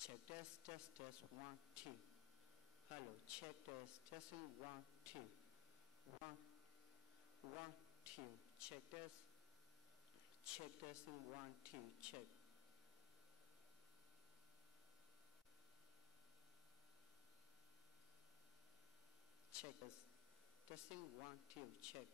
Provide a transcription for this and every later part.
Check test 1 2. Hello, check testing 1 2 1 1 2. Check testing 1 2. Check. Check testing 1 2. Check.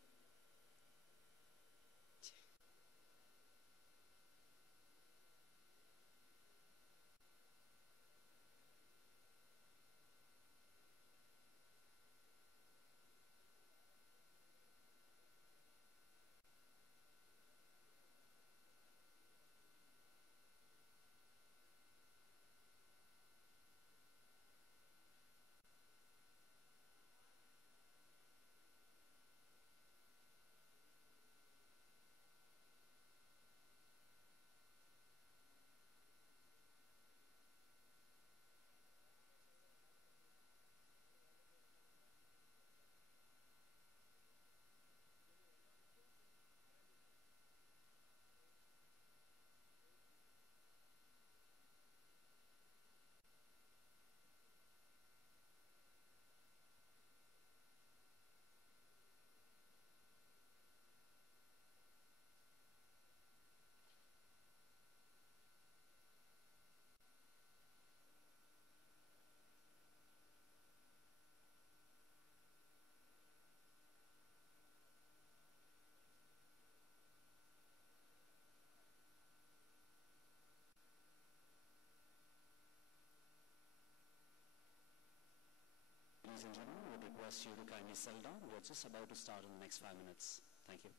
Ladies and gentlemen, we would request you to kindly settle down. We are just about to start in the next 5 minutes. Thank you.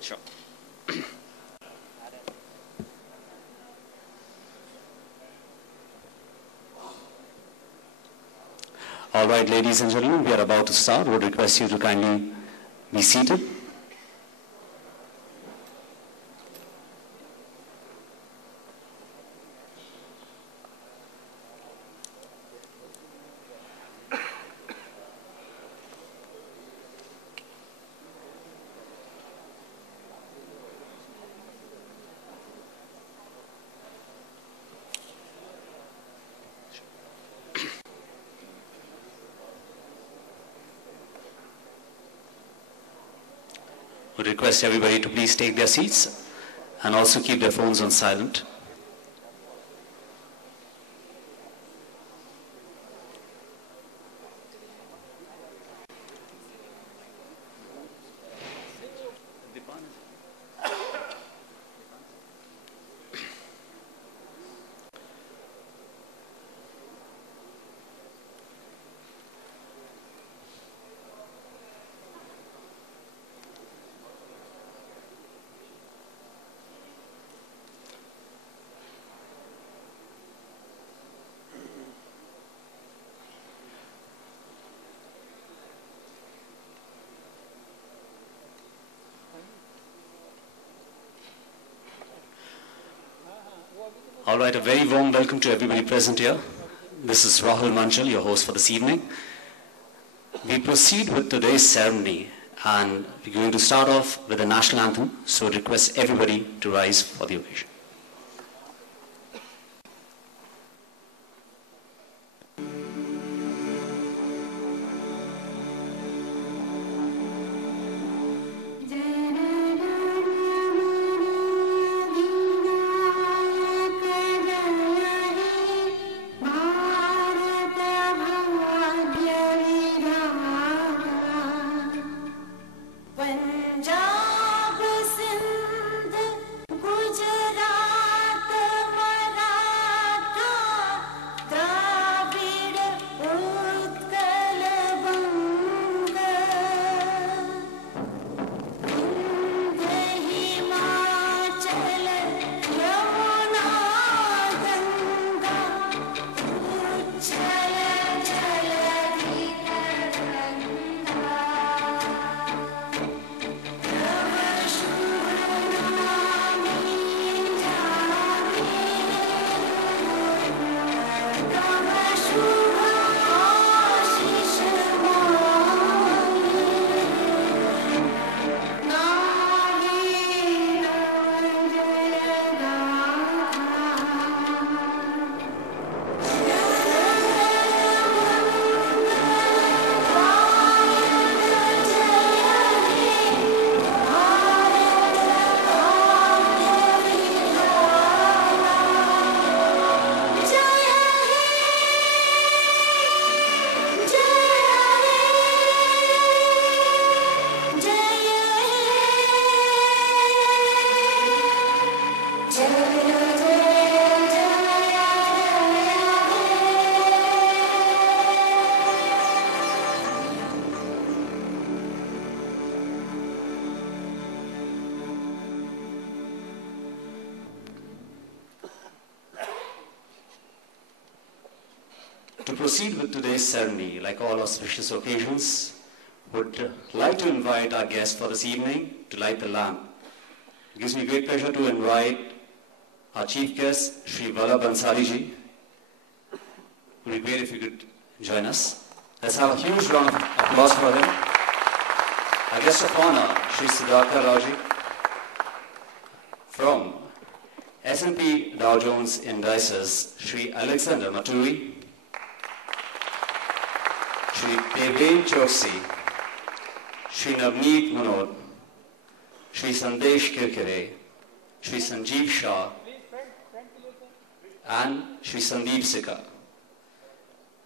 Sure. All right, ladies and gentlemen, we are about to start. Would request you to kindly be seated. Would request everybody to please take their seats and also keep their phones on silent. All right, a very warm welcome to everybody present here. This is Rahul Manchal, your host for this evening. We proceed with today's ceremony and we're going to start off with the national anthem, so I request everybody to rise for the occasion. Punjab Sindh Gujarat To proceed with today's ceremony, like all auspicious occasions, would like to invite our guest for this evening to light the lamp. It gives me great pleasure to invite our chief guest, Sri Vallabh Bansali ji. It would be great if you could join us. Let's have a huge round of applause for him. Our guest of honor, Sri Sudhakar Rao ji, from S&P Dow Jones Indices, Sri Alexander Maturi, Sri Devin Choksi, Sri Navneet Manod, Sri Sandesh Kirkire, Sri Sanjeev Shah, and Sri Sandeep Sikka.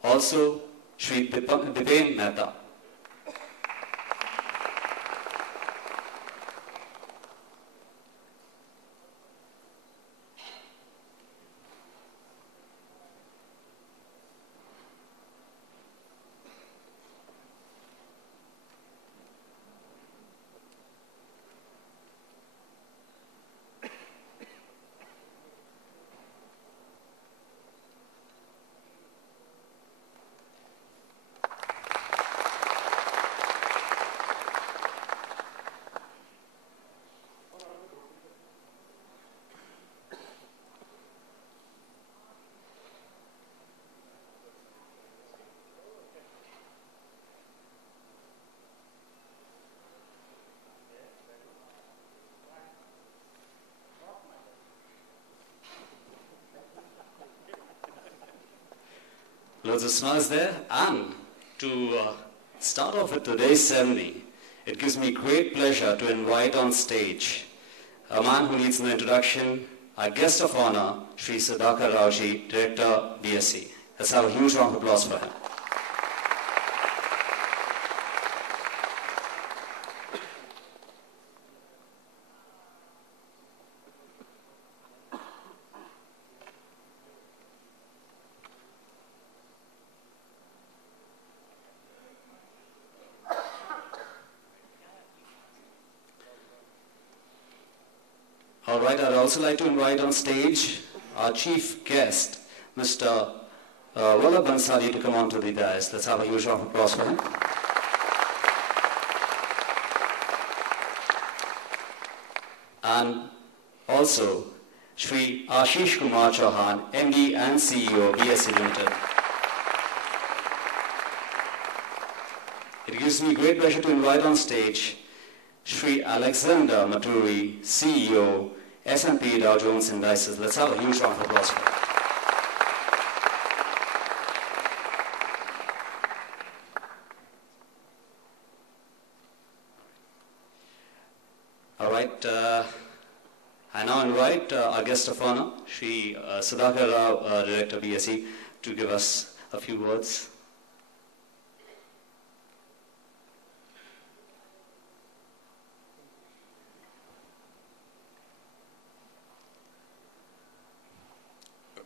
Also, Sri Dipen Mehta. Loads of smiles there. And to start off with today's ceremony, it gives me great pleasure to invite on stage a man who needs no introduction, our guest of honor, Sri Sudhakar Rao ji, Director, BSE. Let's have a huge round of applause for him. All right, I'd also like to invite on stage our chief guest, Mr. Vallabh Bansali, to come onto the dais. Let's have a huge round of applause for him. And also, Sri Ashish Kumar Chauhan, MD and CEO, BSE Limited. It gives me great pleasure to invite on stage Sri Alexander Maturi, CEO, S&P Dow Jones Indices. Let's have a huge round of applause for him. All right, I now invite our guest of honor, Sri Sudhakar Rao, Director BSE, to give us a few words.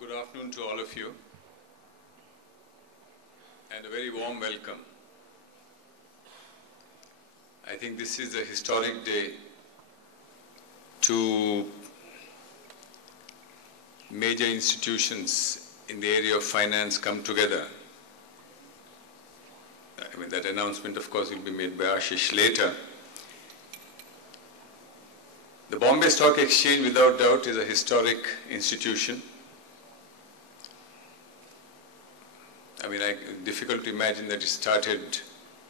Good afternoon to all of you, and a very warm welcome. I think this is a historic day to major institutions in the area of finance come together. I mean, that announcement, of course, will be made by Ashish later. The Bombay Stock Exchange, without doubt, is a historic institution. I mean, difficult to imagine that it started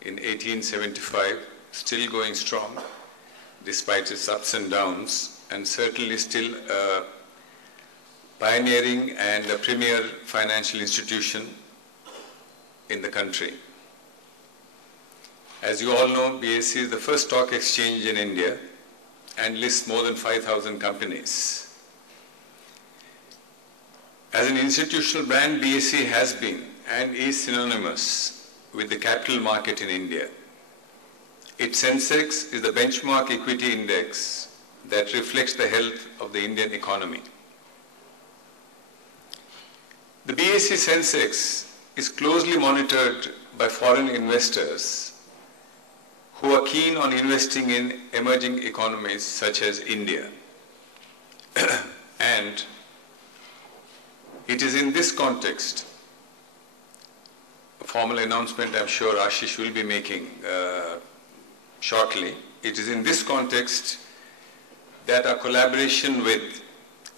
in 1875, still going strong, despite its ups and downs, and certainly still a pioneering and a premier financial institution in the country. As you all know, BSE is the first stock exchange in India and lists more than 5,000 companies. As an institutional brand, BSE has been and is synonymous with the capital market in India. Its Sensex is the benchmark equity index that reflects the health of the Indian economy. The BSE Sensex is closely monitored by foreign investors who are keen on investing in emerging economies such as India. And it is in this context formal announcement I'm sure Ashish will be making shortly. It is in this context that our collaboration with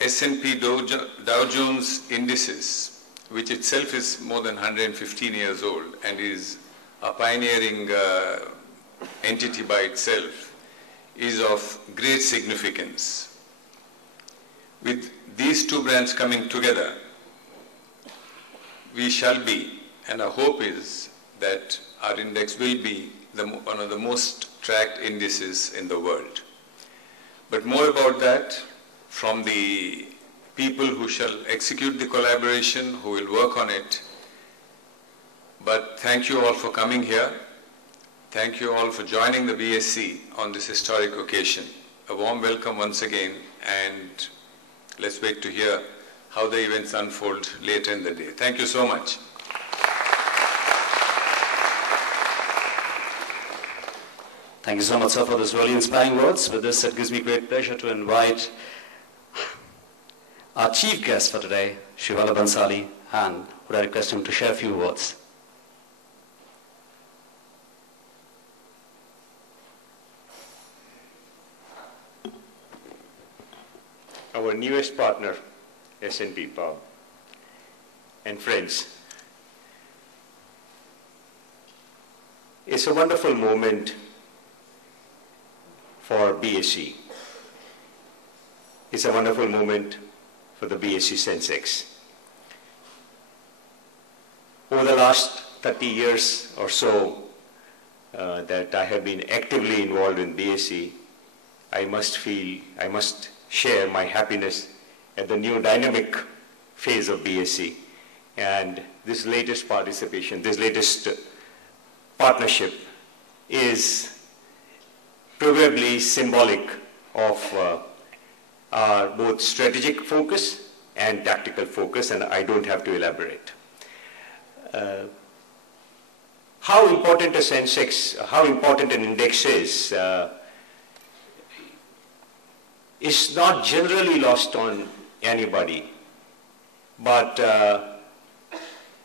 S&P Dow Jones Indices, which itself is more than 115 years old and is a pioneering entity by itself, is of great significance. With these two brands coming together, we shall be, and our hope is that our index will be one of the most tracked indices in the world. But more about that from the people who shall execute the collaboration, who will work on it. But thank you all for coming here. Thank you all for joining the BSE on this historic occasion. A warm welcome once again, and let's wait to hear how the events unfold later in the day. Thank you so much. Thank you so much, sir, for those really inspiring words. With this, it gives me great pleasure to invite our chief guest for today, Shivala Bansali, and would I request him to share a few words. Our newest partner, S&P Pub, and friends, it's a wonderful moment for BSE. It's a wonderful moment for the BSE Sensex. Over the last 30 years or so that I have been actively involved in BSE, I must share my happiness at the new dynamic phase of BSE. And this latest participation, this latest partnership is probably symbolic of our both strategic focus and tactical focus, and I don't have to elaborate. How important a Sensex, how important an index is not generally lost on anybody. But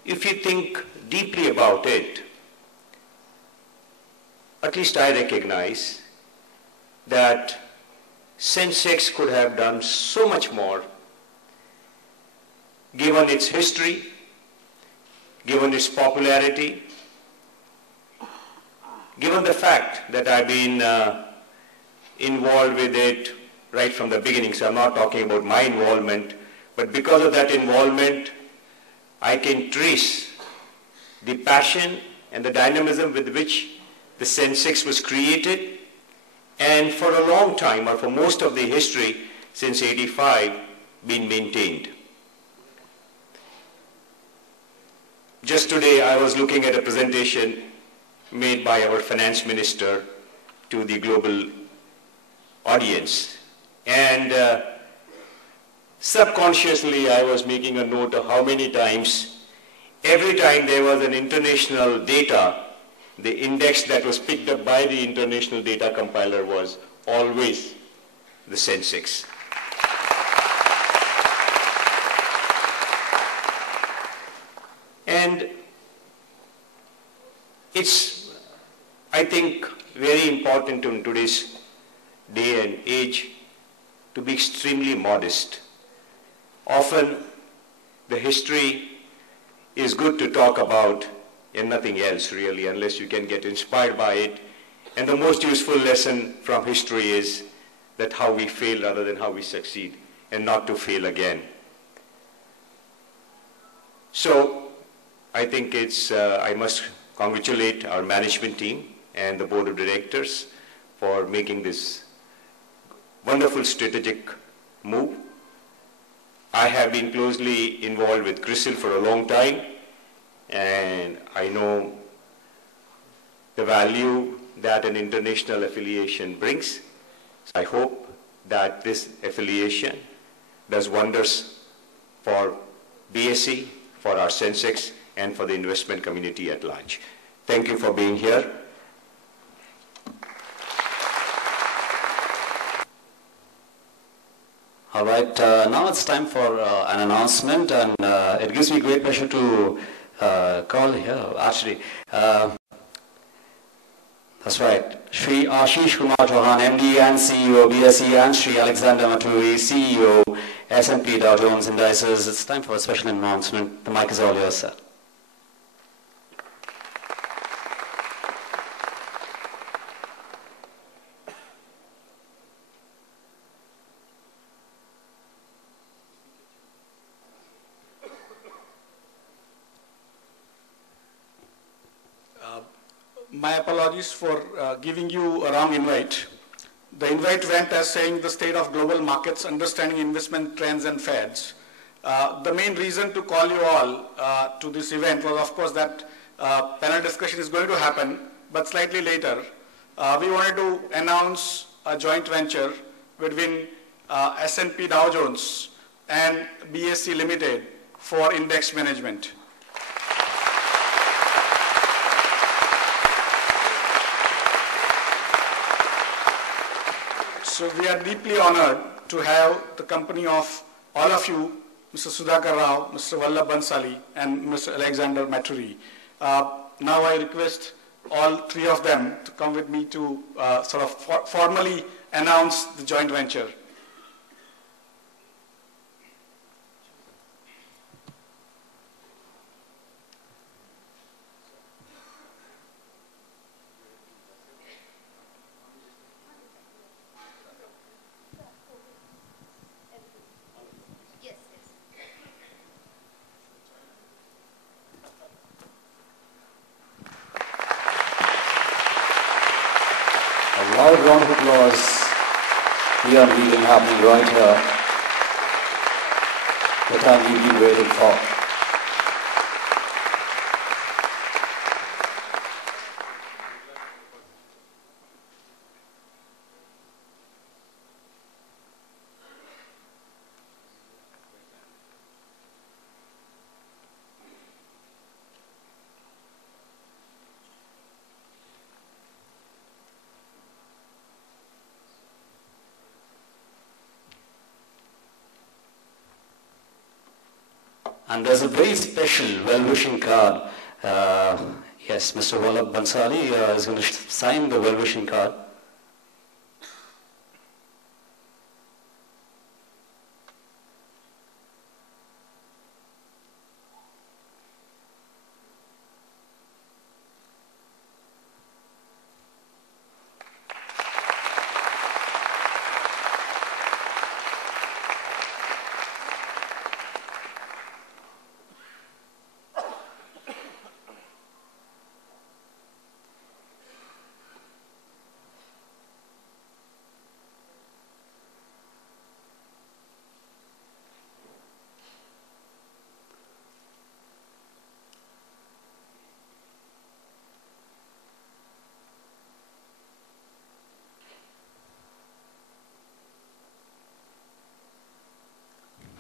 if you think deeply about it, at least I recognize that Sensex could have done so much more given its history, given its popularity, given the fact that I've been involved with it right from the beginning. So I'm not talking about my involvement, but because of that involvement, I can trace the passion and the dynamism with which the Sensex was created, and for a long time, or for most of the history since '85, been maintained. Just today, I was looking at a presentation made by our finance minister to the global audience, and subconsciously, I was making a note of how many times, every time there was an international data, the index that was picked up by the international data compiler was always the Sensex. And it's, I think, very important in today's day and age to be extremely modest. Often, the history is good to talk about and nothing else really, unless you can get inspired by it. And the most useful lesson from history is that how we fail rather than how we succeed, and not to fail again. So I think I must congratulate our management team and the board of directors for making this wonderful strategic move. I have been closely involved with CRISIL for a long time, and I know the value that an international affiliation brings. So I hope that this affiliation does wonders for BSE, for our Sensex, and for the investment community at large. Thank you for being here. All right, now it's time for an announcement, and it gives me great pleasure to call here, actually. That's right. Shri Ashish Kumar Chauhan, MD and CEO, BSE, and Shri Alexander Maturi, CEO, S&P Dow Jones Indices. It's time for a special announcement. The mic is all yours, sir. My apologies for giving you a wrong invite. The invite went as saying the state of global markets, understanding investment trends and fads. The main reason to call you all to this event was, of course, that panel discussion is going to happen, but slightly later. We wanted to announce a joint venture between S&P Dow Jones and BSE Limited for index management. So we are deeply honored to have the company of all of you, Mr. Sudhakar Rao, Mr. Vallabh Bansali, and Mr. Alexander Maturi. Now I request all three of them to come with me to sort of formally announce the joint venture. A loud round of applause. We are meeting happening right here. The time we've been waiting for. And there's a very special well-wishing card. Yes, Mr. Vallabh Bansali is going to sign the well-wishing card.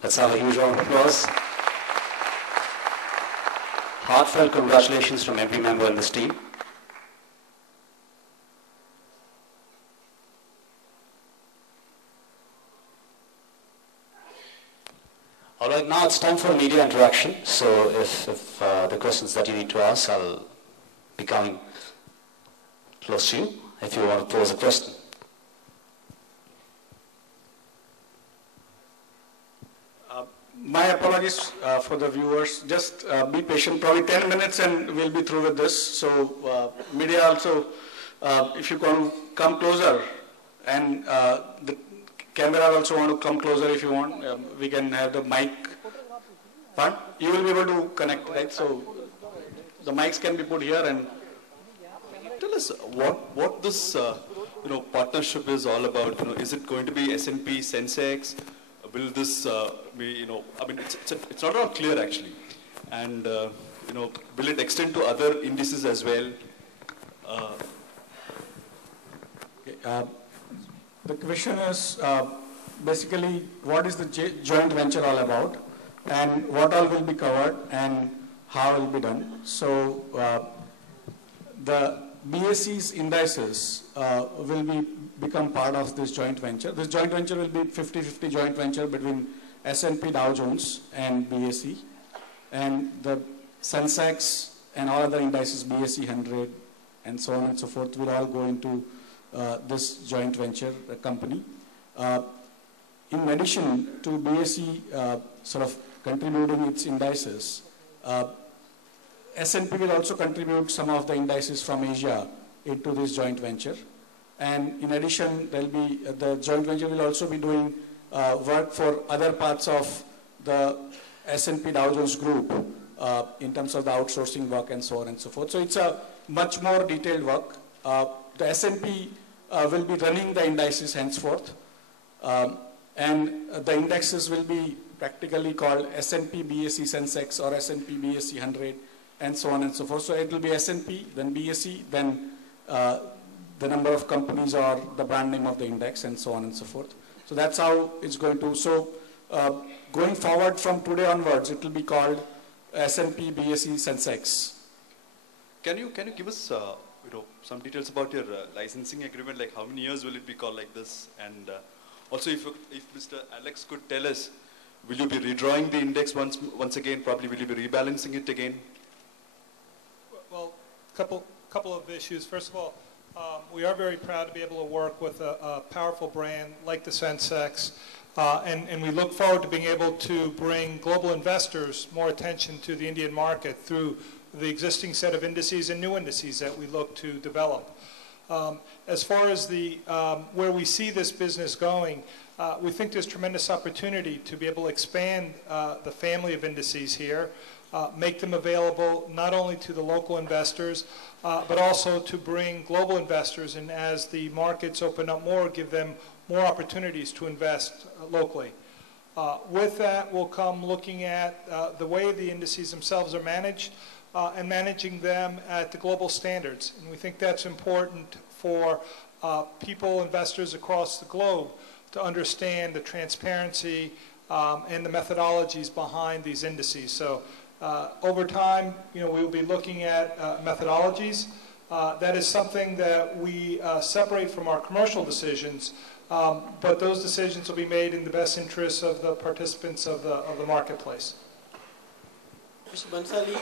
Let's have a huge round of applause. Heartfelt congratulations from every member in this team. All right, now it's time for media interaction. So if the questions that you need to ask, I'll be coming close to you if you want to pose a question. My apologies for the viewers. Just be patient. Probably 10 minutes and we'll be through with this. So media also, if you can come closer, and the camera also want to come closer if you want. We can have the mic. But you will be able to connect, right? So the mics can be put here. And tell us what this partnership is all about. Is it going to be S&P Sensex? Will this be, I mean, it's not at all clear actually. And, will it extend to other indices as well? The question is basically what is the joint venture all about, and what all will be covered and how it will be done. So the BSE's indices will become part of this joint venture. This joint venture will be 50-50 joint venture between S&P Dow Jones and BSE. And the Sensex and all other indices, BSE 100 and so on and so forth, will all go into this joint venture company. In addition to BSE sort of contributing its indices, S&P will also contribute some of the indices from Asia into this joint venture. And in addition, the joint venture will also be doing work for other parts of the S&P Dow Jones Group in terms of the outsourcing work and so on and so forth. So it's a much more detailed work. The S&P will be running the indices henceforth. And the indexes will be practically called S&P BSE Sensex or S&P BSE 100 and so on and so forth. So it will be S&P, then BSE, then the number of companies or the brand name of the index and so on and so forth. So that's how it's going to. So going forward from today onwards, it will be called S&P BSE Sensex. Can you give us some details about your licensing agreement? Like how many years will it be called like this? And also, if Mr. Alex could tell us, will you be redrawing the index once again? Probably will you be rebalancing it again? Well, couple of issues. First of all, we are very proud to be able to work with a powerful brand like the Sensex, and we look forward to being able to bring global investors more attention to the Indian market through the existing set of indices and new indices that we look to develop. As far as where we see this business going, we think there's tremendous opportunity to be able to expand the family of indices here, make them available not only to the local investors, but also to bring global investors, and as the markets open up more, give them more opportunities to invest locally. With that will come looking at the way the indices themselves are managed, and managing them at the global standards. And we think that's important for people, investors across the globe, to understand the transparency and the methodologies behind these indices. So over time, we will be looking at methodologies. That is something that we separate from our commercial decisions, but those decisions will be made in the best interests of the participants of the marketplace. Mr. Bansali,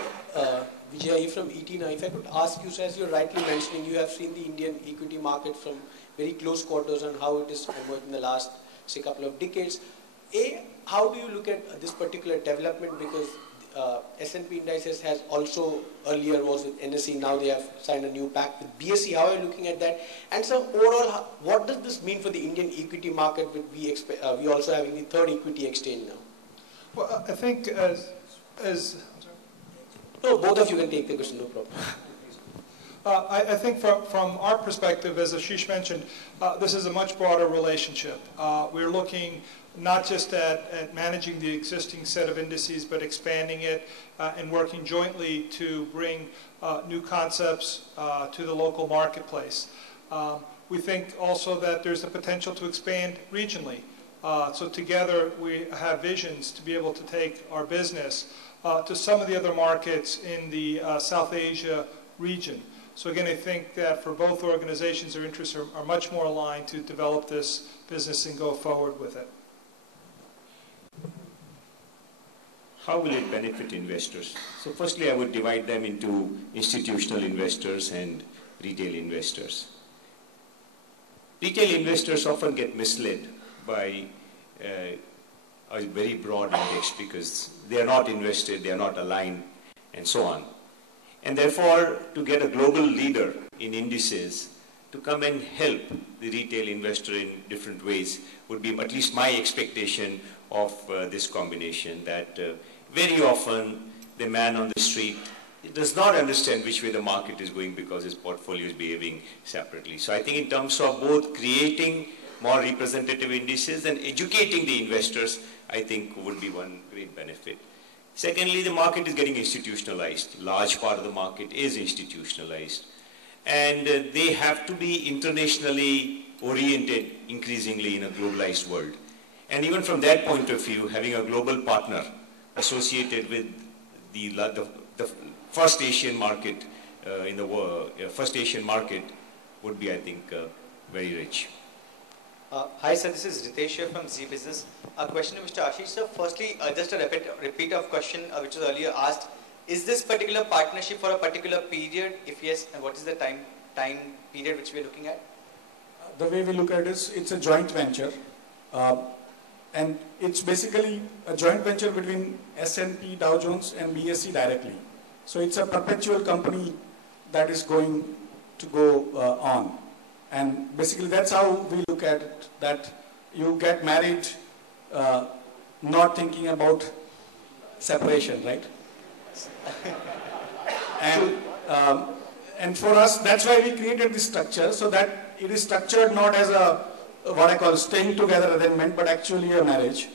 Vijay from ET now, if I could ask you, as you're rightly mentioning, you have seen the Indian equity market from very close quarters and how it is emerged in the last, say, couple of decades. How do you look at this particular development? Because S&P Indices has also, earlier was with NSE, now they have signed a new pact with BSE. How are you looking at that? And so overall, what does this mean for the Indian equity market with we also having the third equity exchange now? Well, I think No, both of you can take the question, no problem. I think from our perspective, as Ashish mentioned, this is a much broader relationship. We're looking not just at managing the existing set of indices, but expanding it and working jointly to bring new concepts to the local marketplace. We think also that there's the potential to expand regionally. So together we have visions to be able to take our business to some of the other markets in the South Asia region. So again, I think that for both organizations, their interests are much more aligned to develop this business and go forward with it. How will it benefit investors? So firstly, I would divide them into institutional investors and retail investors. Retail investors often get misled by a very broad index because they are not invested, they are not aligned, and so on. And therefore, to get a global leader in indices to come and help the retail investor in different ways would be at least my expectation of this combination, that very often the man on the street does not understand which way the market is going because his portfolio is behaving separately. So I think in terms of both creating more representative indices and educating the investors, I think would be one great benefit. Secondly, the market is getting institutionalized. Large part of the market is institutionalized. And they have to be internationally oriented increasingly in a globalized world. And even from that point of view, having a global partner associated with the first Asian market in the world, first Asian market would be, I think, very rich. Hi sir, this is Ritesh here from Z Business. A question to Mr. Ashish sir. Firstly, just a repeat of question which was earlier asked. is this particular partnership for a particular period? If yes, and what is the time period which we are looking at? The way we look at it is it's a joint venture. And it's basically a joint venture between S&P, Dow Jones and BSE directly. So it's a perpetual company that is going to go on. And basically that's how we look at it, that you get married not thinking about separation, right? And for us, that's why we created this structure, so that it is structured not as a what I call staying together arrangement, but actually a marriage,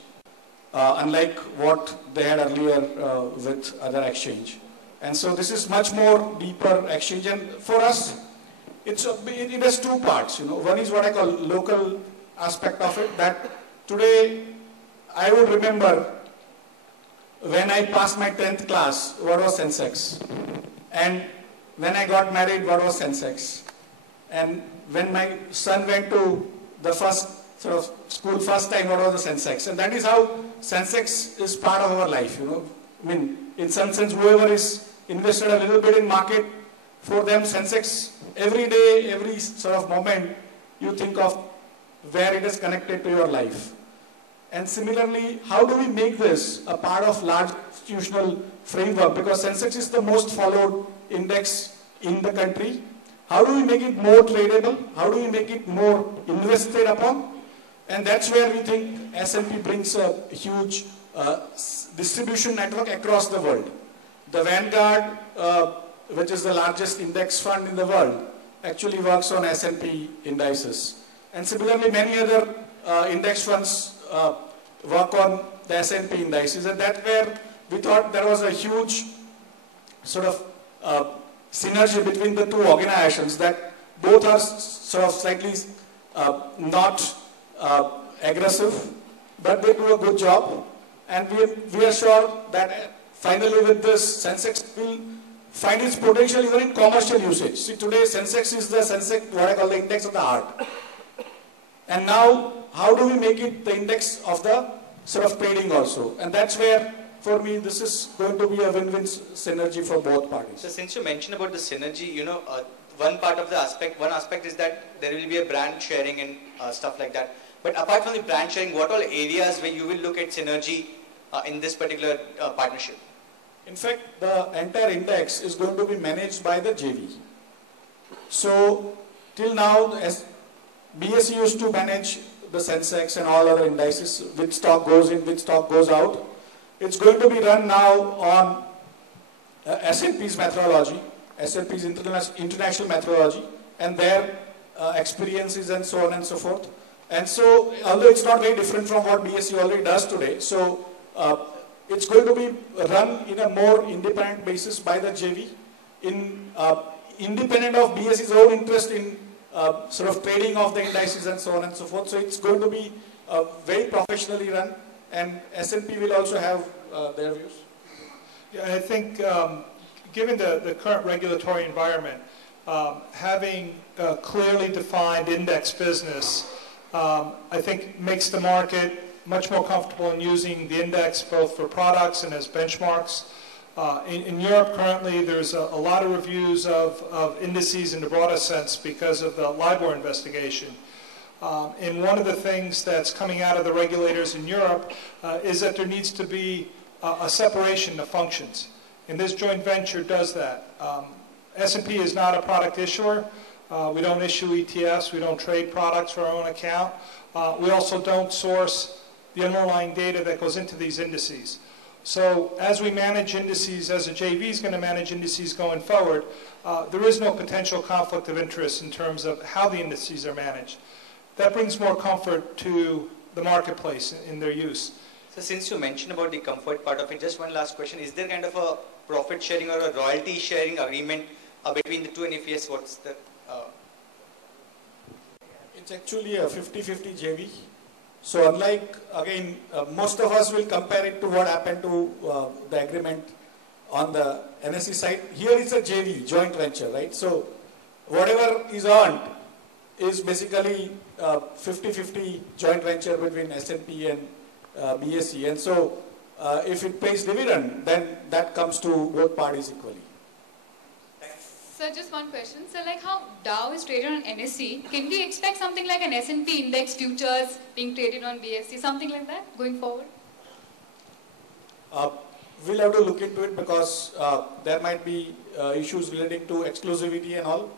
unlike what they had earlier with other exchange. And so this is much more deeper exchange, and for us, it has two parts. One is what I call local aspect of it, that today I would remember when I passed my 10th class, what was Sensex? And when I got married, what was Sensex? And when my son went to the first sort of school first time, what was the Sensex? And that is how Sensex is part of our life, I mean, in some sense, whoever is invested a little bit in market, for them Sensex, every day, every sort of moment, you think of where it is connected to your life. And similarly, how do we make this a part of large institutional framework? Because Sensex is the most followed index in the country. How do we make it more tradable? How do we make it more invested upon? And that's where we think S&P brings a huge distribution network across the world. The Vanguard, which is the largest index fund in the world, actually works on S&P indices. And similarly, many other index funds work on the S&P indices. And that's where we thought there was a huge sort of synergy between the two organizations, that both are sort of slightly not aggressive, but they do a good job. And we are sure that finally with this, Sensex will find its potential even in commercial usage. See, today Sensex is the Sensex, what I call the index of the heart. And now, how do we make it the index of the sort of trading also? And that's where, for me, this is going to be a win-win synergy for both parties. So since you mentioned about the synergy, one aspect is that there will be a brand sharing and stuff like that. But apart from the brand sharing, what all areas where you will look at synergy in this particular partnership? In fact, the entire index is going to be managed by the JV. So, till now, as BSE used to manage the Sensex and all other indices, which stock goes in, which stock goes out. It's going to be run now on S&P's methodology, S&P's international methodology, and their experiences and so on and so forth. And so, although it's not very different from what BSE already does today, so it's going to be run in a more independent basis by the JV, independent of BSE's own interest in sort of trading of the indices and so on and so forth. So it's going to be very professionally run, and S&P will also have their views. Yeah, I think given the current regulatory environment, having a clearly defined index business, I think makes the market much more comfortable in using the index both for products and as benchmarks. In Europe currently, there's a lot of reviews of indices in the broadest sense because of the LIBOR investigation. And one of the things that's coming out of the regulators in Europe is that there needs to be a separation of functions. And this joint venture does that. S&P is not a product issuer. We don't issue ETFs. We don't trade products for our own account. We also don't source the underlying data that goes into these indices. So as we manage indices, as a JV is going to manage indices going forward, there is no potential conflict of interest in terms of how the indices are managed. That brings more comfort to the marketplace in their use. So since you mentioned about the comfort part of it, just one last question. Is there kind of a profit sharing or a royalty sharing agreement between the two, and if yes, what's the... It's actually a 50-50 JV. So unlike, again, most of us will compare it to what happened to the agreement on the NSE side. Here it's a JV, joint venture, right? So whatever is earned is basically 50-50 joint venture between S&P and BSE. And so if it pays dividend, then that comes to both parties equally. So just one question. So like how Dow is traded on NSE, can we expect something like an S&P index futures being traded on BSE, something like that going forward? We'll have to look into it because there might be issues relating to exclusivity and all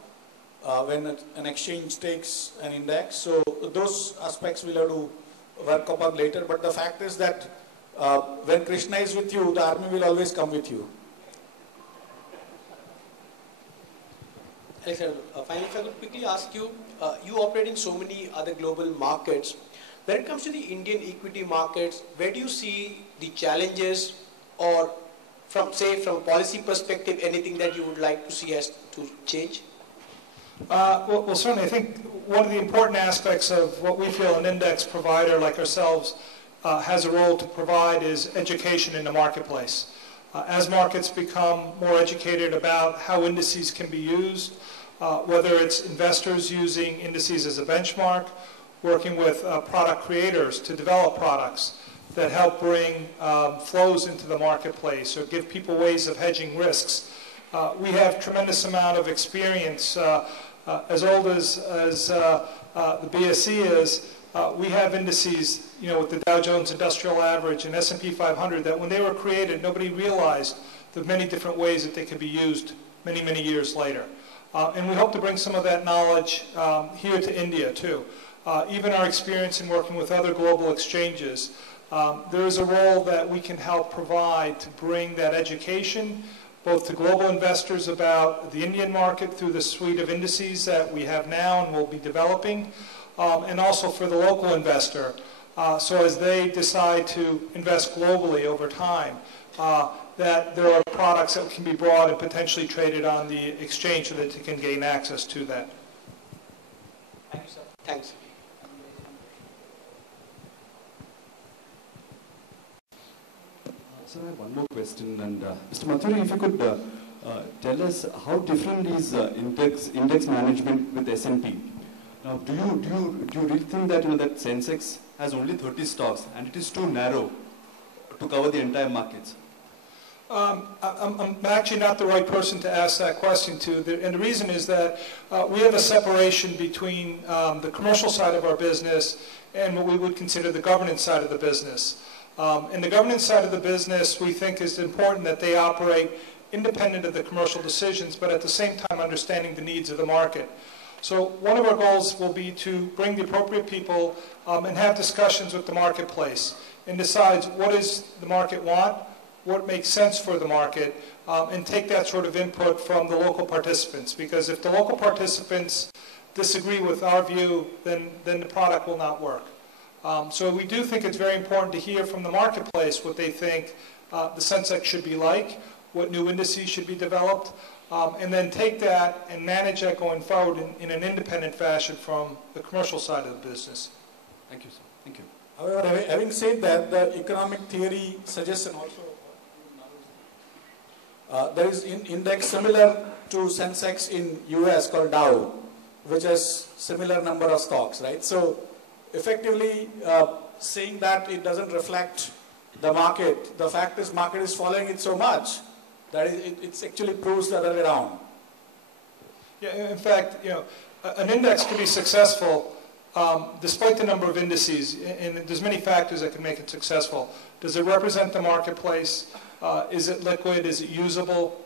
when an exchange takes an index. So those aspects we'll have to work upon later. But the fact is that when Krishna is with you, the army will always come with you. Alexander, finally, if I could quickly ask you, you operate in so many other global markets. When it comes to the Indian equity markets, where do you see the challenges, or from a policy perspective, anything that you would like to see as to change? Well, certainly, I think one of the important aspects of what we feel an index provider like ourselves has a role to provide is education in the marketplace. As markets become more educated about how indices can be used, whether it's investors using indices as a benchmark, working with product creators to develop products that help bring flows into the marketplace or give people ways of hedging risks. We have tremendous amount of experience. As old as the BSE is, we have indices, with the Dow Jones Industrial Average and S&P 500 that when they were created, nobody realized the many different ways that they could be used many, many years later. And we hope to bring some of that knowledge here to India too. Even our experience in working with other global exchanges, there is a role that we can help provide to bring that education both to global investors about the Indian market through the suite of indices that we have now and will be developing, and also for the local investor, so as they decide to invest globally over time, that there are products that can be brought and potentially traded on the exchange so that they can gain access to that. Thank you, sir. Thanks. So I have one more question, and Mr. Mathuri, if you could tell us how different is index management with S&P? Now, do you really think that that Sensex has only 30 stocks and it is too narrow to cover the entire markets? I'm actually not the right person to ask that question to, and the reason is that we have a separation between the commercial side of our business and what we would consider the governance side of the business. In the governance side of the business, we think it's important that they operate independent of the commercial decisions, but at the same time understanding the needs of the market. So one of our goals will be to bring the appropriate people and have discussions with the marketplace and decide what does the market want, what makes sense for the market, and take that sort of input from the local participants. Because if the local participants disagree with our view, then the product will not work. So we do think it's very important to hear from the marketplace what they think the Sensex should be like, what new indices should be developed, and then take that and manage that going forward in an independent fashion from the commercial side of the business. Thank you, sir. Thank you. However, having said that, the economic theory suggests and also there is an index similar to Sensex in US called Dow, which has similar number of stocks, right? So effectively saying that it doesn't reflect the market, the fact is market is following it so much that it actually proves the other way around. Yeah, in fact, an index can be successful despite the number of indices, and there's many factors that can make it successful. Does it represent the marketplace? Is it liquid? Is it usable?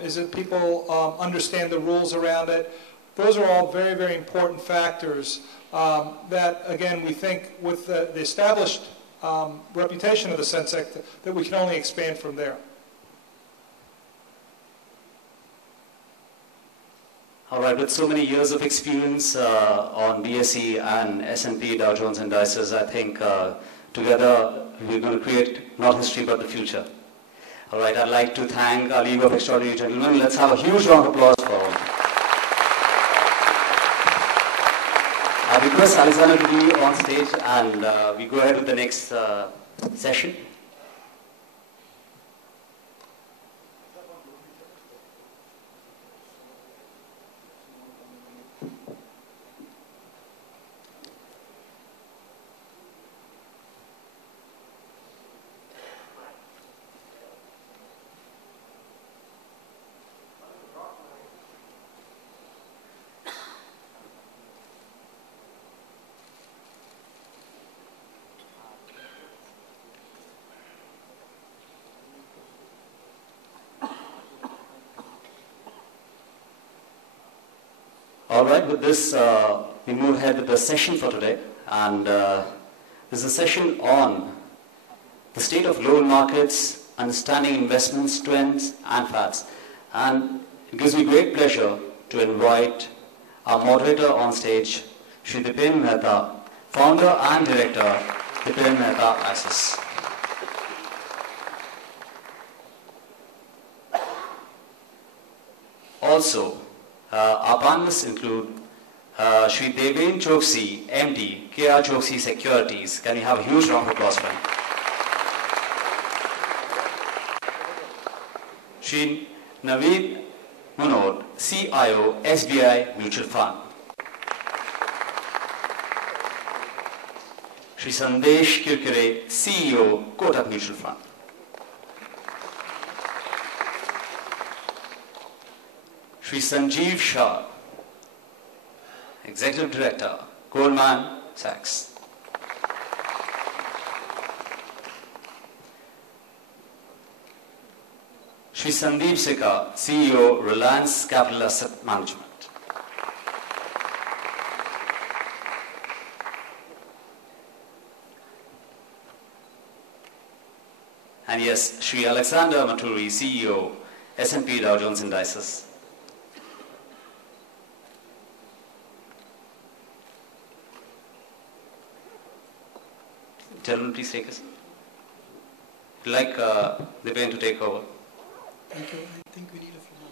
Is it people understand the rules around it? Those are all very, very important factors that, again, we think with the established reputation of the Sensex that we can only expand from there. All right, with so many years of experience on BSE and S&P, Dow Jones Indices, I think together we're going to create not history but the future. All right, I'd like to thank our League of Extraordinary Gentlemen. Let's have a huge round of applause for them. I request Alexander to be on stage and we go ahead with the next session. All right, with this, we move ahead with the session for today. And this is a session on the state of global markets, understanding investments, trends, and fads. And it gives me great pleasure to invite our moderator on stage, Shri Dipen Mehta, founder and director, Dipen Mehta Access. Also, our panelists include Shri Deven Choksi, MD, KR Choksi Securities. Can you have a huge round of applause for him? Shri Naveed Munod, CIO, SBI Mutual Fund. Shri Sandesh Kirkire, CEO, Kotak Mutual Fund. Shri Sanjeev Shah, Executive Director, Goldman Sachs. Shri Sandeep Sikka, CEO, Reliance Capital Asset Management. And yes, Shri Alexander Maturi, CEO, S&P Dow Jones Indices. Gentlemen, please take us. Would you like Dipen to take over? Thank you. I think we need a few more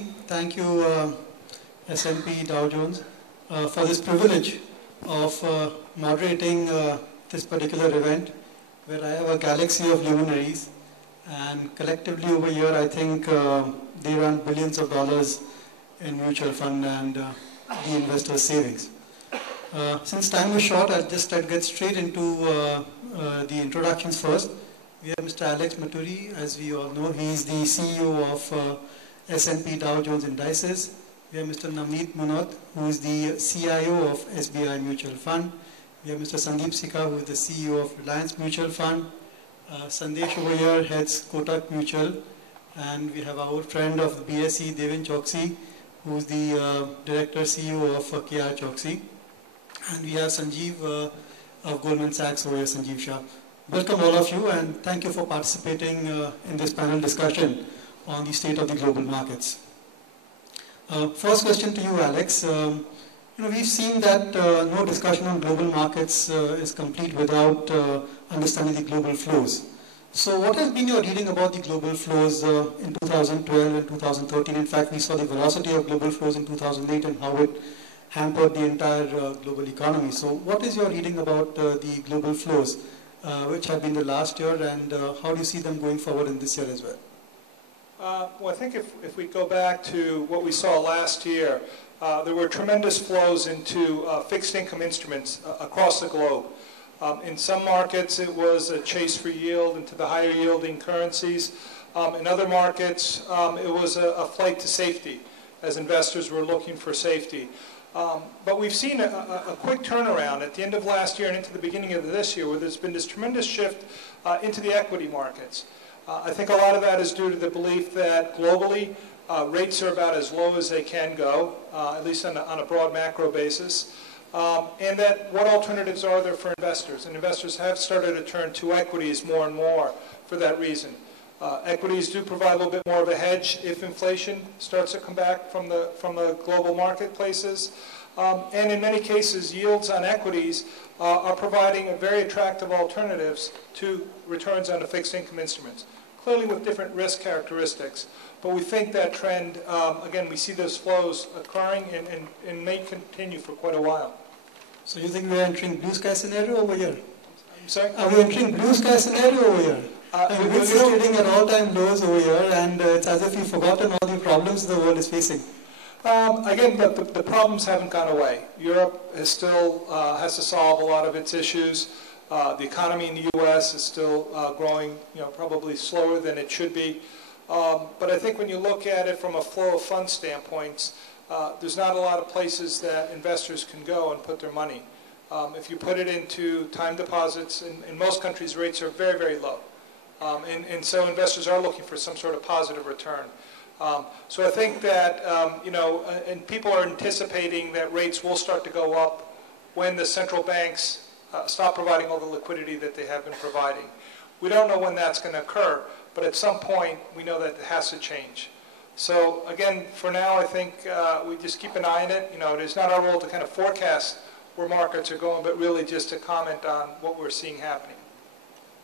mics. Thank you, S&P Dow Jones, for this privilege of moderating this particular event, where I have a galaxy of luminaries, and collectively over here, I think they run billions of dollars in mutual fund and the investor savings. Since time is short, I'll just get straight into the introductions first. We have Mr. Alex Maturi, as we all know. He is the CEO of S&P Dow Jones Indices. We have Mr. Naveed Munod, who is the CIO of SBI Mutual Fund. We have Mr. Sandeep Sikka, who is the CEO of Reliance Mutual Fund. Sandesh over here heads Kotak Mutual. And we have our friend of the BSE, Deven Choksi, who is the Director CEO of KR Choksi. And we have Sanjeev of Goldman Sachs over here, Sanjeev Shah. Welcome all of you, and thank you for participating in this panel discussion on the state of the global markets. First question to you, Alex. We've seen that no discussion on global markets is complete without understanding the global flows. So what has been your reading about the global flows in 2012 and 2013? In fact, we saw the velocity of global flows in 2008 and how it hampered the entire global economy. So what is your reading about the global flows, which have been the last year, and how do you see them going forward in this year as well? Well, I think if we go back to what we saw last year, there were tremendous flows into fixed income instruments across the globe. In some markets, it was a chase for yield into the higher yielding currencies. In other markets, it was a flight to safety as investors were looking for safety. But we've seen a quick turnaround at the end of last year and into the beginning of this year, where there's been this tremendous shift into the equity markets. I think a lot of that is due to the belief that globally rates are about as low as they can go, at least on a broad macro basis, and that what alternatives are there for investors? And investors have started to turn to equities more and more for that reason. Equities do provide a little bit more of a hedge if inflation starts to come back from the global marketplaces. And in many cases, yields on equities are providing a very attractive alternatives to returns on the fixed income instruments, clearly with different risk characteristics. But we think that trend, again, we see those flows occurring and may continue for quite a while. So you think we're entering blue sky scenario over here? I'm sorry? Are we entering blue sky scenario over here? We're trading at all-time lows over here, and it's as if we've forgotten all the problems the world is facing. Again, the problems haven't gone away. Europe is still has to solve a lot of its issues. The economy in the U.S. is still growing, probably slower than it should be. But I think when you look at it from a flow of funds standpoint, there's not a lot of places that investors can go and put their money. If you put it into time deposits, in most countries rates are very, very low. And so investors are looking for some sort of positive return. So I think that, and people are anticipating that rates will start to go up when the central banks stop providing all the liquidity that they have been providing. We don't know when that's going to occur, but at some point we know that it has to change. So again, for now, I think we just keep an eye on it. It is not our role to kind of forecast where markets are going, but really just to comment on what we're seeing happening.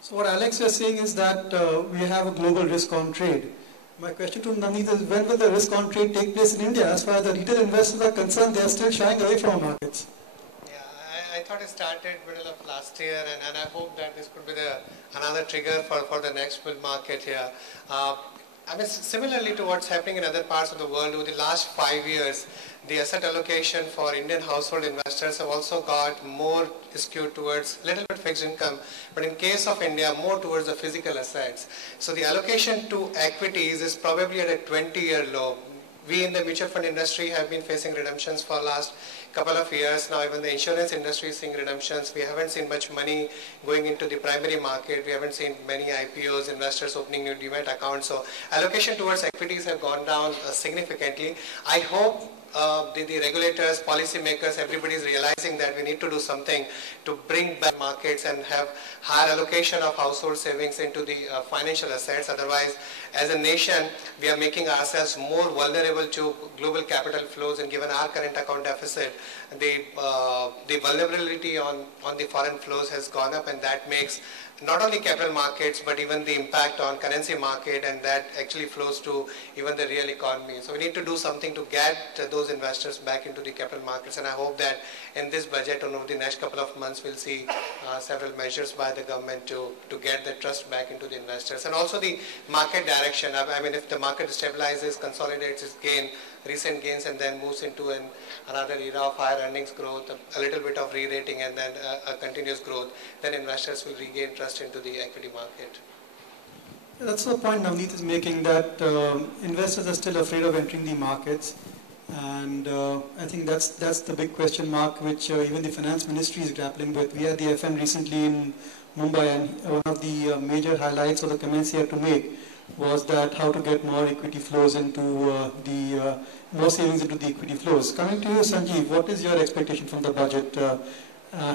So what Alex is saying is that we have a global risk on trade. My question to Navneet is, when will the risk on trade take place in India? As far as the retail investors are concerned, they are still shying away from markets. I thought it started middle of last year, and I hope that this could be another trigger for the next bull market here. I mean, similarly to what's happening in other parts of the world, over the last 5 years, the asset allocation for Indian household investors have also got more skewed towards little bit fixed income, but in case of India, more towards the physical assets. So the allocation to equities is probably at a 20-year low. We in the mutual fund industry have been facing redemptions for the last couple of years now. Even the insurance industry is seeing redemptions. We haven't seen much money going into the primary market. We haven't seen many IPOs, investors opening new demat accounts. So allocation towards equities have gone down significantly. I hope the regulators, policymakers, everybody is realizing that we need to do something to bring back markets and have higher allocation of household savings into the financial assets. Otherwise, as a nation, we are making ourselves more vulnerable to global capital flows, and given our current account deficit, the vulnerability on the foreign flows has gone up, and that makes not only capital markets, but even the impact on currency market, and that actually flows to even the real economy. So we need to do something to get those investors back into the capital markets, and I hope that in this budget and over the next couple of months, we'll see several measures by the government to get the trust back into the investors. And also the market direction. I mean, if the market stabilizes, consolidates its recent gains, and then moves into another era of higher earnings growth, a little bit of re-rating, and then a continuous growth, then investors will regain trust into the equity market. That's the point Navneet is making, that investors are still afraid of entering the markets, and I think that's the big question mark which even the finance ministry is grappling with. We had the FN recently in Mumbai, and one of the major highlights of the comments he had to make was that how to get more equity flows into more savings into the equity flows. Coming to you, Sanjeev, what is your expectation from the budget?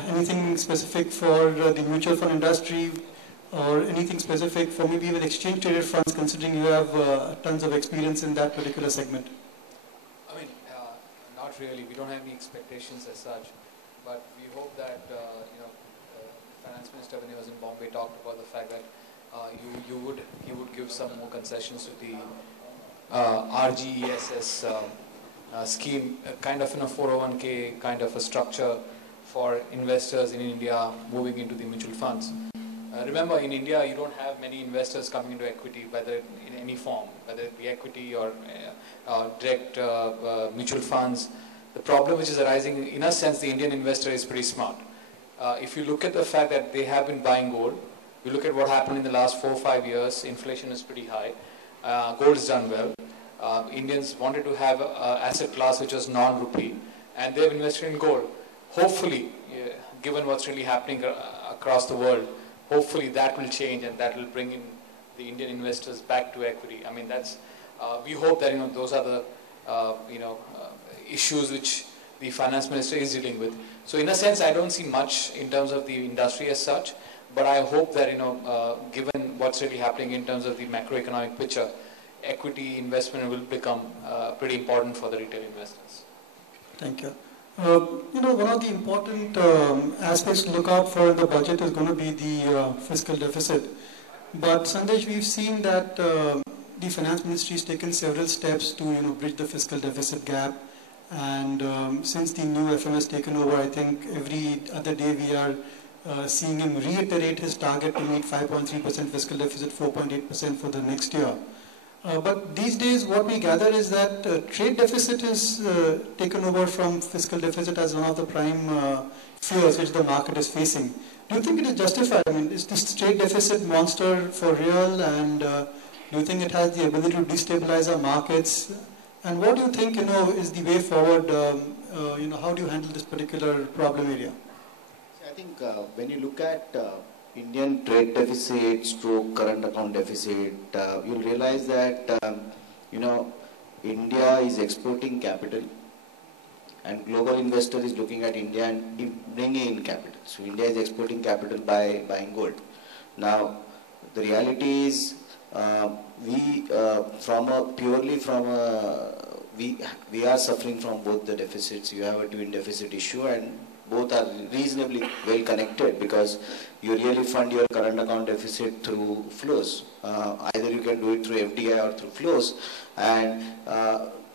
Anything specific for the mutual fund industry, or anything specific for maybe even exchange traded funds, considering you have tons of experience in that particular segment? I mean, not really. We don't have any expectations as such, but we hope that the finance minister, when he was in Bombay, talked about the fact that he would give some more concessions to the RGESS scheme, kind of in a 401k kind of a structure for investors in India moving into the mutual funds. Remember, in India, you don't have many investors coming into equity, whether in any form, whether it be equity or direct mutual funds. The problem which is arising, in a sense, the Indian investor is pretty smart. If you look at the fact that they have been buying gold, you look at what happened in the last 4 or 5 years, inflation is pretty high, gold has done well. Indians wanted to have an asset class which was non-rupee, and they've invested in gold. Hopefully, given what's really happening across the world, hopefully that will change, and that will bring in the Indian investors back to equity. I mean, that's we hope that those are the issues which the finance minister is dealing with. So in a sense, I don't see much in terms of the industry as such, but I hope that given what's really happening in terms of the macroeconomic picture, equity investment will become pretty important for the retail investors. Thank you. One of the important aspects to look out for in the budget is going to be the fiscal deficit. But Sandesh, we've seen that the finance ministry has taken several steps to bridge the fiscal deficit gap. And since the new FM has taken over, I think every other day we are seeing him reiterate his target to meet 5.3% fiscal deficit, 4.8% for the next year. But these days what we gather is that trade deficit is taken over from fiscal deficit as one of the prime fears which the market is facing. Do you think it is justified? I mean, is this trade deficit monster for real, and do you think it has the ability to destabilize our markets? And what do you think is the way forward? How do you handle this particular problem area? think when you look at Indian trade deficit, stroke current account deficit, you'll realize that, India is exporting capital and global investor is looking at India and bringing in capital. So India is exporting capital by buying gold. Now, the reality is we are suffering from both the deficits. You have a twin deficit issue and both are reasonably well connected because you really fund your current account deficit through flows. Either you can do it through FDI or through flows, and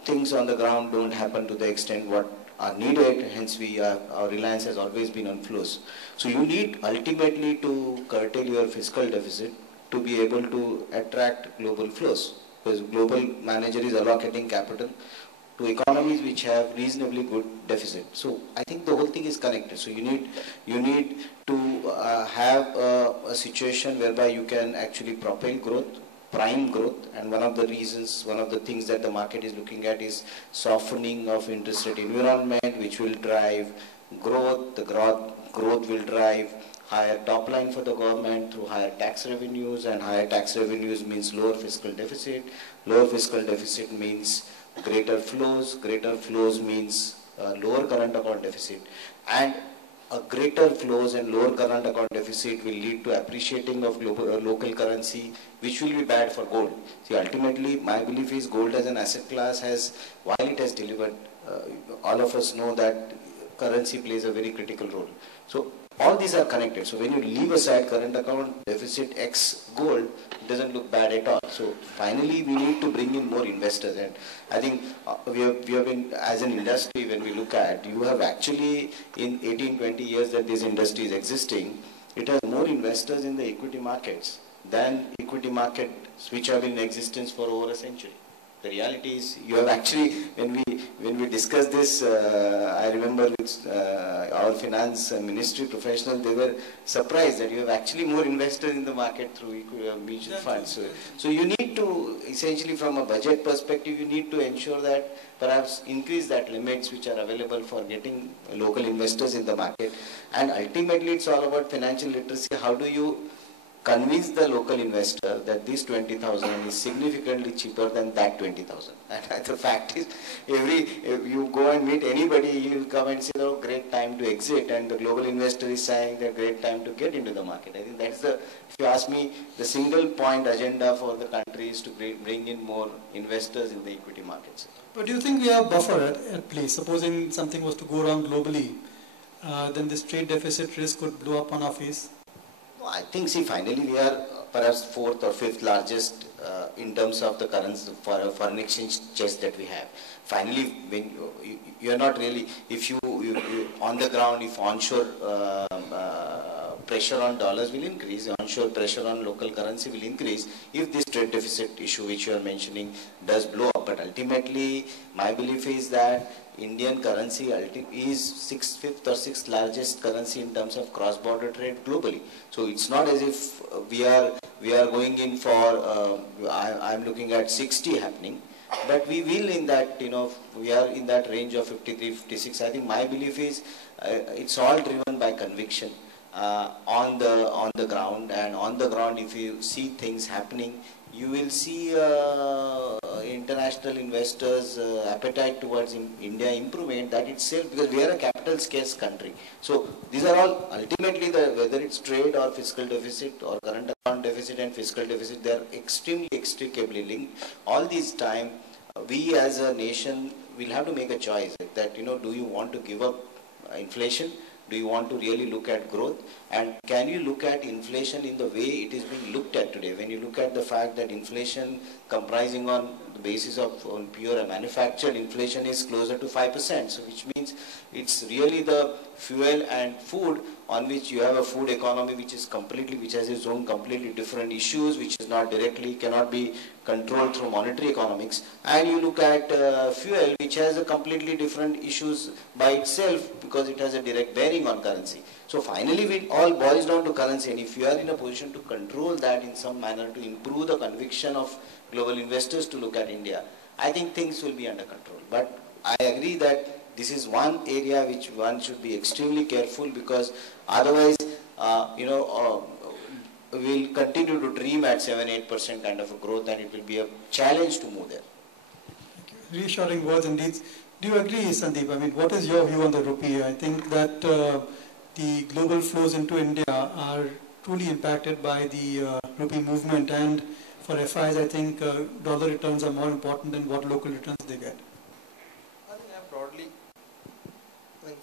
things on the ground don't happen to the extent what are needed, hence our reliance has always been on flows. So you need ultimately to curtail your fiscal deficit to be able to attract global flows, because global manager is allocating capital to economies which have reasonably good deficit. So I think the whole thing is connected. So you need to have a situation whereby you can actually propel growth, prime growth, and one of the things that the market is looking at is softening of interest rate environment, which will drive growth. The growth will drive higher top line for the government through higher tax revenues, and higher tax revenues means lower fiscal deficit. Lower fiscal deficit means greater flows means lower current account deficit, and a greater flows and lower current account deficit will lead to appreciating of local currency, which will be bad for gold. See, ultimately, my belief is gold as an asset class while it has delivered, all of us know that currency plays a very critical role. So all these are connected. So when you leave aside current account deficit X gold, it doesn't look bad at all. So finally, we need to bring in more investors. And I think we have been, as an industry, when we look at, you have actually, in 18-20 years that this industry is existing, it has more investors in the equity markets than equity markets which have been in existence for over a century. The reality is, you have actually, when we discussed this, I remember with our finance ministry professionals, they were surprised that you have actually more investors in the market through mutual funds. So you need to, essentially from a budget perspective, you need to ensure that perhaps increase that limits which are available for getting local investors in the market. And ultimately, it's all about financial literacy. How do you convince the local investor that this 20,000 is significantly cheaper than that 20,000. And the fact is, if you go and meet anybody, he will come and say, oh, great time to exit, and the global investor is saying that great time to get into the market. I think that's if you ask me, the single point agenda for the country is to bring in more investors in the equity markets. But do you think we have a buffer at play? Supposing something was to go wrong globally, then this trade deficit risk could blow up on our face? I think, finally we are perhaps fourth or fifth largest in terms of the currency foreign exchange chest that we have. Finally, when you are not really, if you on the ground, if onshore pressure on dollars will increase, onshore pressure on local currency will increase if this trade deficit issue which you are mentioning does blow up. But ultimately, my belief is that Indian currency is fifth or sixth largest currency in terms of cross-border trade globally. So it's not as if we are going in for, I'm looking at 60 happening, but we will in that, we are in that range of 53, 56. I think my belief is it's all driven by conviction on the ground, and on the ground if you see things happening, you will see international investors' appetite towards India improvement, that itself, because we are a capital scarce country. So these are all ultimately, whether it's trade or fiscal deficit or current account deficit and fiscal deficit, they are extremely inextricably linked. All this time, we as a nation will have to make a choice that, do you want to give up inflation? Do you want to really look at growth? And can you look at inflation in the way it is being looked at today? When you look at the fact that inflation comprising on the basis of pure manufactured inflation is closer to 5%, so which means it's really the fuel and food on which you have a food economy which has its own completely different issues, which is not directly, cannot be controlled through monetary economics. And you look at fuel, which has a completely different issues by itself because it has a direct bearing on currency. So finally, it all boils down to currency, and if you are in a position to control that in some manner to improve the conviction of global investors to look at India, I think things will be under control. But I agree that This is one area which one should be extremely careful, because otherwise, we'll continue to dream at 7-8% kind of a growth, and it will be a challenge to move there. Reassuring words indeed. Do you agree, Sandeep? I mean, what is your view on the rupee? I think that the global flows into India are truly impacted by the rupee movement, and for FIs, I think dollar returns are more important than what local returns they get. I think broadly,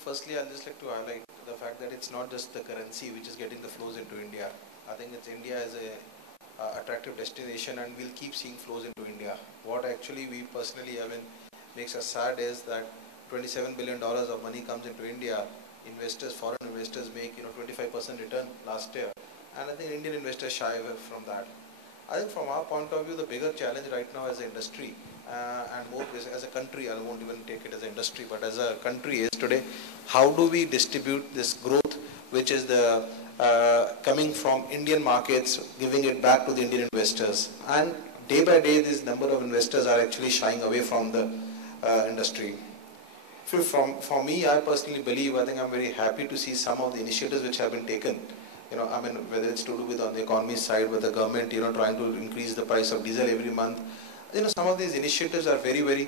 firstly, I'll just like to highlight the fact that it's not just the currency which is getting the flows into India. I think it's India as a attractive destination, and we'll keep seeing flows into India. What actually we personally, makes us sad is that $27 billion of money comes into India. Investors, foreign investors make 25% return last year, and I think Indian investors shy away from that. I think from our point of view, the bigger challenge right now as an industry and more as a country, I won't even take it as an industry, but as a country is today, how do we distribute this growth which is the coming from Indian markets, giving it back to the Indian investors. And day by day, this number of investors are actually shying away from the industry. For me, I personally believe, I think I'm very happy to see some of the initiatives which have been taken. Whether it's to do with on the economy side, with the government, trying to increase the price of diesel every month. Some of these initiatives are very, very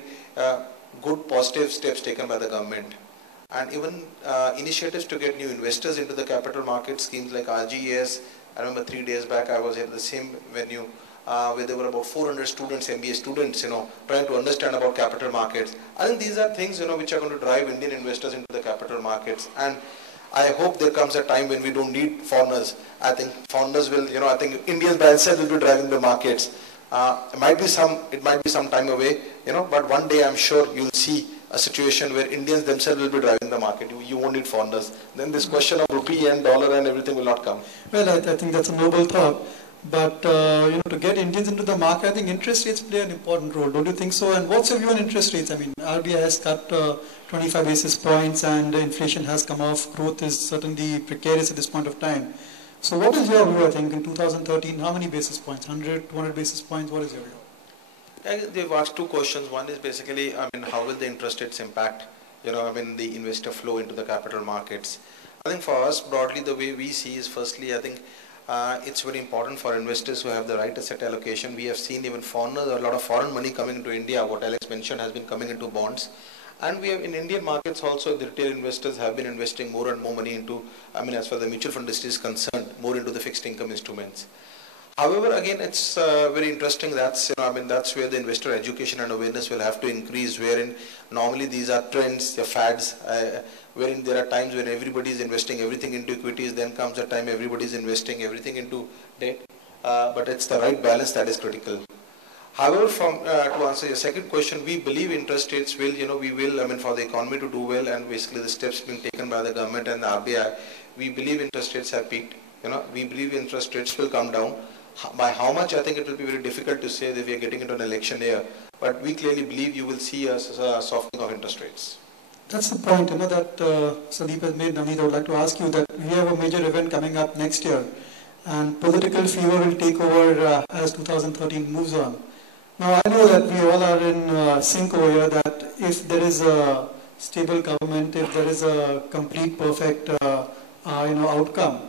good positive steps taken by the government. And even initiatives to get new investors into the capital market, schemes like RGES. I remember 3 days back I was at the same venue where there were about 400 students, MBA students, trying to understand about capital markets. I think these are things, which are going to drive Indian investors into the capital markets. And I hope there comes a time when we don't need foreigners. I think foreigners will, I think Indians by themselves will be driving the markets. It might be some time away, but one day I'm sure you'll see a situation where Indians themselves will be driving the market. You won't need foreigners. Then this question of rupee and dollar and everything will not come. Well, I think that's a noble thought. But, to get Indians into the market, I think interest rates play an important role. Don't you think so? And what's your view on interest rates? I mean, RBI has cut 25 basis points and inflation has come off. Growth is certainly precarious at this point of time. So what is your view, I think, in 2013? How many basis points? 100, 200 basis points? What is your view? They've asked two questions. One is basically, how will the interest rates impact, the investor flow into the capital markets? I think for us, broadly, the way we see is, firstly, I think it's very important for investors who have the right asset allocation. We have seen even foreigners, a lot of foreign money coming into India. What Alex mentioned has been coming into bonds. And we have in Indian markets also, the retail investors have been investing more and more money into, as far as the mutual fund industry is concerned, more into the fixed income instruments. However, again, it's very interesting. That's that's where the investor education and awareness will have to increase. Wherein normally these are trends, the fads. Wherein there are times when everybody is investing everything into equities. Then comes a time everybody is investing everything into debt. But it's the right balance that is critical. However, to answer your second question, we believe interest rates will, for the economy to do well, and basically the steps being taken by the government and the RBI, we believe interest rates have peaked. We believe interest rates will come down. By how much, I think it will be very difficult to say that we are getting into an election year. But we clearly believe you will see a softening of interest rates. That's the point, that Sandeep has made. Navneet, I would like to ask you that we have a major event coming up next year, and political fever will take over as 2013 moves on. Now, I know that we all are in sync over here that if there is a stable government, if there is a complete, perfect, outcome,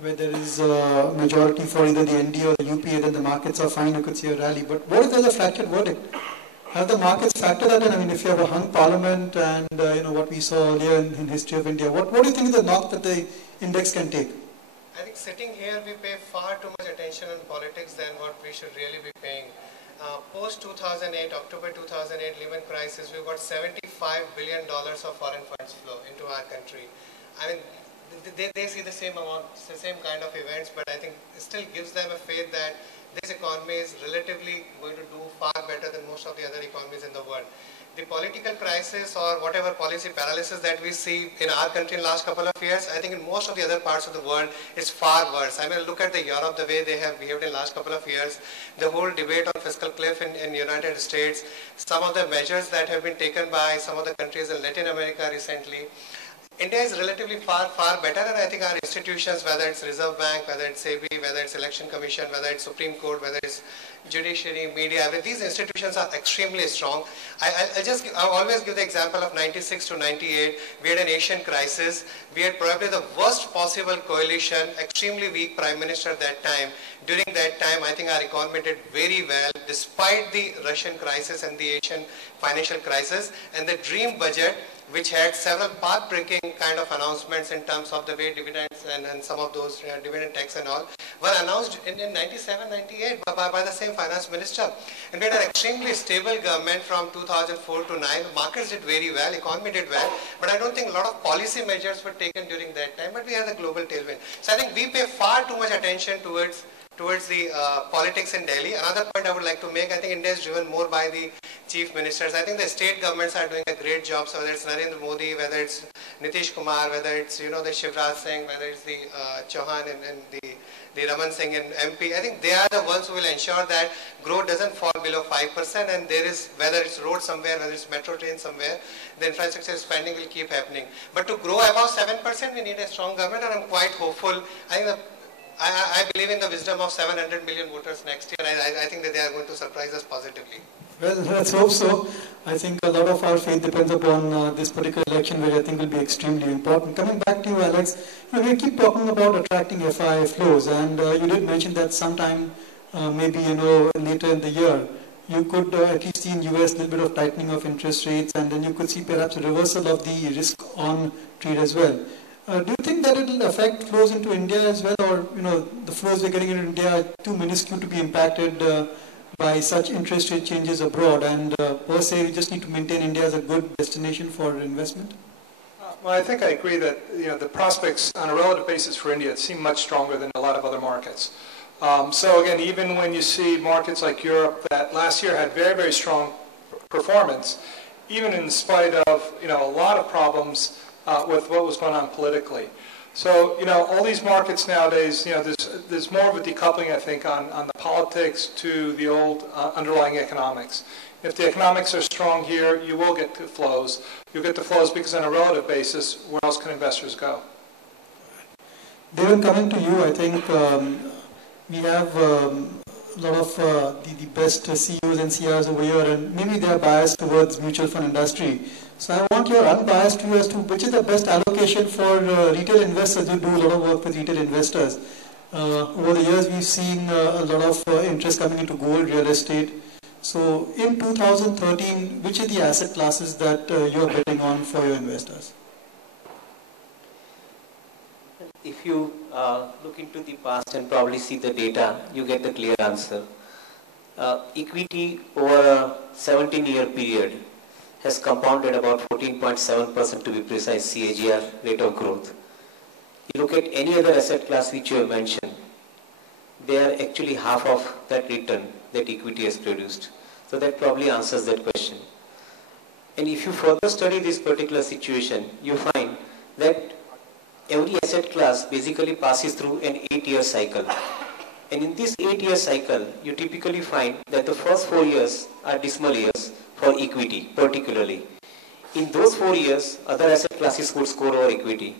where there is a majority for either the ND or the UPA, then the markets are fine, you could see a rally. But what if there's a fractured verdict? Have the markets factored that in? I mean, if you have a hung parliament and, what we saw earlier in history of India, what do you think is the knock that the index can take? I think sitting here, we pay far too much attention on politics than what we should really be paying. Post 2008, October 2008 Lehman crisis, we got $75 billion of foreign funds flow into our country. I mean, they see the same amount, the same kind of events, but I think it still gives them a faith that this economy is relatively going to do far better than most of the other economies in the world. The political crisis or whatever policy paralysis that we see in our country in the last couple of years, I think in most of the other parts of the world, it's far worse. I mean, look at Europe, the way they have behaved in the last couple of years, the whole debate on fiscal cliff in the United States, some of the measures that have been taken by some of the countries in Latin America recently. India is relatively far better, and I think our institutions, whether it's Reserve Bank, whether it's SEBI, whether it's Election Commission, whether it's Supreme Court, whether it's judiciary, media, these institutions are extremely strong. I'll always give the example of 96 to 98. We had an Asian crisis. We had probably the worst possible coalition, extremely weak Prime Minister at that time. During that time, I think our economy did very well, despite the Russian crisis and the Asian financial crisis. And the dream budget, which had several path-breaking kind of announcements in terms of the way dividends and some of those dividend tax and all, were announced in 97, 98 by the same finance minister. And we had an extremely stable government from 2004 to 9. Markets did very well, economy did well, but I don't think a lot of policy measures were taken during that time, but we had the global tailwind. So I think we pay far too much attention towards the politics in Delhi. Another point I would like to make, I think India is driven more by the chief ministers. I think the state governments are doing a great job. So whether it's Narendra Modi, whether it's Nitish Kumar, whether it's the Shivraj Singh, whether it's the Chauhan and the Raman Singh in MP, I think they are the ones who will ensure that growth doesn't fall below 5%, and there is, whether it's road somewhere, whether it's metro train somewhere, the infrastructure spending will keep happening. But to grow above 7%, we need a strong government, and I'm quite hopeful. I believe in the wisdom of 700 million voters next year. I think that they are going to surprise us positively. Well, let's hope so. I think a lot of our faith depends upon this particular election, which I think will be extremely important. Coming back to you, Alex, we keep talking about attracting FI flows, and you did mention that sometime, maybe later in the year, you could at least see in US a little bit of tightening of interest rates, and then you could see perhaps a reversal of the risk on trade as well. Do you think that it will affect flows into India as well, or the flows we're getting into India are too minuscule to be impacted by such interest rate changes abroad, and per se we just need to maintain India as a good destination for investment? Well, I think I agree that the prospects on a relative basis for India seem much stronger than a lot of other markets. So again, even when you see markets like Europe that last year had very, very strong performance, even in spite of a lot of problems with what was going on politically. So, all these markets nowadays, there's more of a decoupling, I think, on the politics to the old underlying economics. If the economics are strong here, you will get the flows. You'll get the flows because on a relative basis, where else can investors go? David, coming to you, I think we have a lot of the best CEOs and CRs over here, and maybe they are biased towards mutual fund industry. So I want your unbiased view as to which is the best allocation for retail investors. You do a lot of work with retail investors. Over the years, we've seen a lot of interest coming into gold, real estate. So in 2013, which are the asset classes that you're betting on for your investors? If you look into the past and probably see the data, you get the clear answer. Equity over a 17-year period has compounded about 14.7% to be precise CAGR rate of growth. You look at any other asset class which you have mentioned, they are actually half of that return that equity has produced. So that probably answers that question. And if you further study this particular situation, you find that every asset class basically passes through an 8-year cycle. And in this 8-year cycle, you typically find that the first 4 years are dismal years for equity, particularly. In those 4 years, other asset classes would score over equity.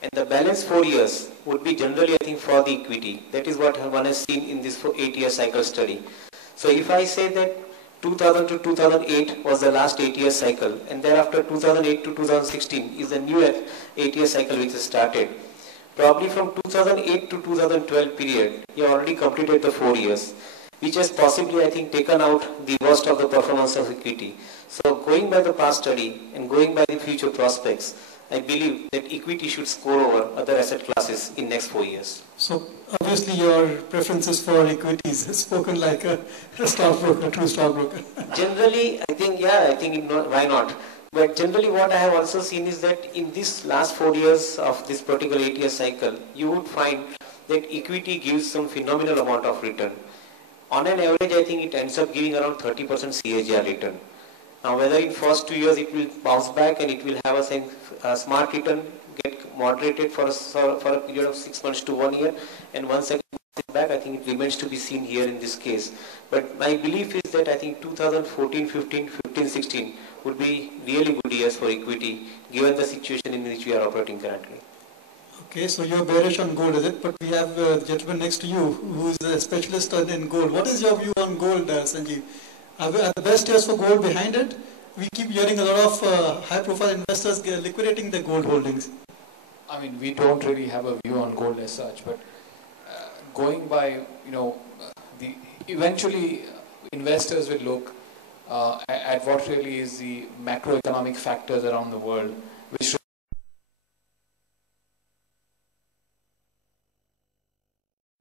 And the balance 4 years would be generally, I think, for the equity. That is what one has seen in this 8-year cycle study. So if I say that 2000 to 2008 was the last 8-year cycle, and thereafter 2008 to 2016 is the new 8-year cycle which has started. Probably from 2008 to 2012 period, you already completed the 4 years, which has possibly, I think, taken out the worst of the performance of equity. So going by the past study and going by the future prospects, I believe that equity should score over other asset classes in next 4 years. So obviously your preferences for equities spoken like a stockbroker, true stockbroker. Generally, I think, why not? But generally what I have also seen is that in this last 4 years of this particular 8-year cycle, you would find that equity gives some phenomenal amount of return. On an average, I think it ends up giving around 30% CAGR return. Now, whether in first 2 years it will bounce back and it will have a smart return, get moderated for a period of 6 months to 1 year, and once again back, I think it remains to be seen here in this case. But my belief is that I think 2014, 15, 16 would be really good years for equity, given the situation in which we are operating currently. Okay, so you're bearish on gold, is it? But we have the gentleman next to you who is a specialist in gold. What is your view on gold, Sanjeev? Are the best years for gold behind it? We keep hearing a lot of high-profile investors liquidating their gold holdings. I mean, we don't really have a view on gold as such, but going by, eventually investors will look at what really is the macroeconomic factors around the world, which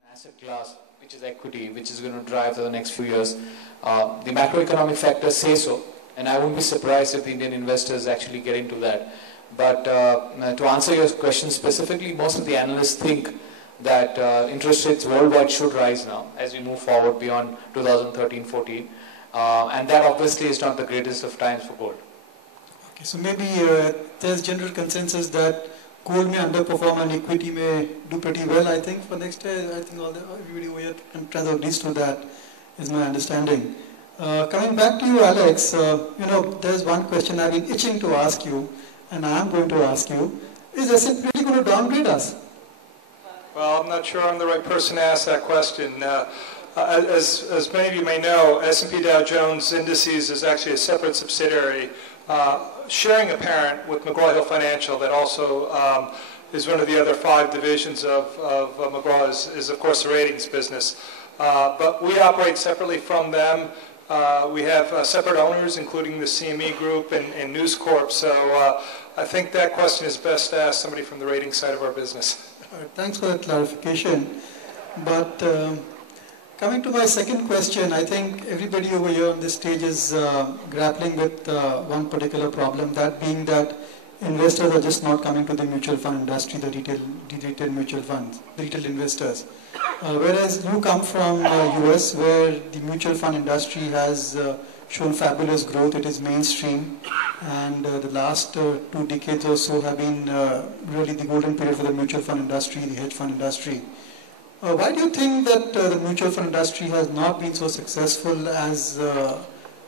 asset class, which is equity, which is going to drive for the next few years. The macroeconomic factors say so, and I wouldn't be surprised if the Indian investors actually get into that. But to answer your question specifically, most of the analysts think that interest rates worldwide should rise now as we move forward beyond 2013-14. And that obviously is not the greatest of times for gold. Okay, so maybe there's general consensus that gold may underperform and equity may do pretty well, I think, for next year. I think everybody over here agrees to that, is my understanding. Coming back to you, Alex, there's one question I've been itching to ask you, and I am going to ask you. Is S&P really going to downgrade us? Well, I'm not sure I'm the right person to ask that question. As many of you may know, S&P Dow Jones Indices is actually a separate subsidiary, sharing a parent with McGraw-Hill Financial that also is one of the other 5 divisions of McGraw is of course the ratings business. But we operate separately from them. We have separate owners, including the CME Group and News Corp. So I think that question is best to ask somebody from the ratings side of our business. All right, thanks for that clarification. But coming to my second question, I think everybody over here on this stage is grappling with one particular problem, that being that investors are just not coming to the mutual fund industry, the retail mutual funds, the retail investors. Whereas you come from US, where the mutual fund industry has shown fabulous growth. It is mainstream, and the last 2 decades or so have been really the golden period for the mutual fund industry, the hedge fund industry. Why do you think that the mutual fund industry has not been so successful as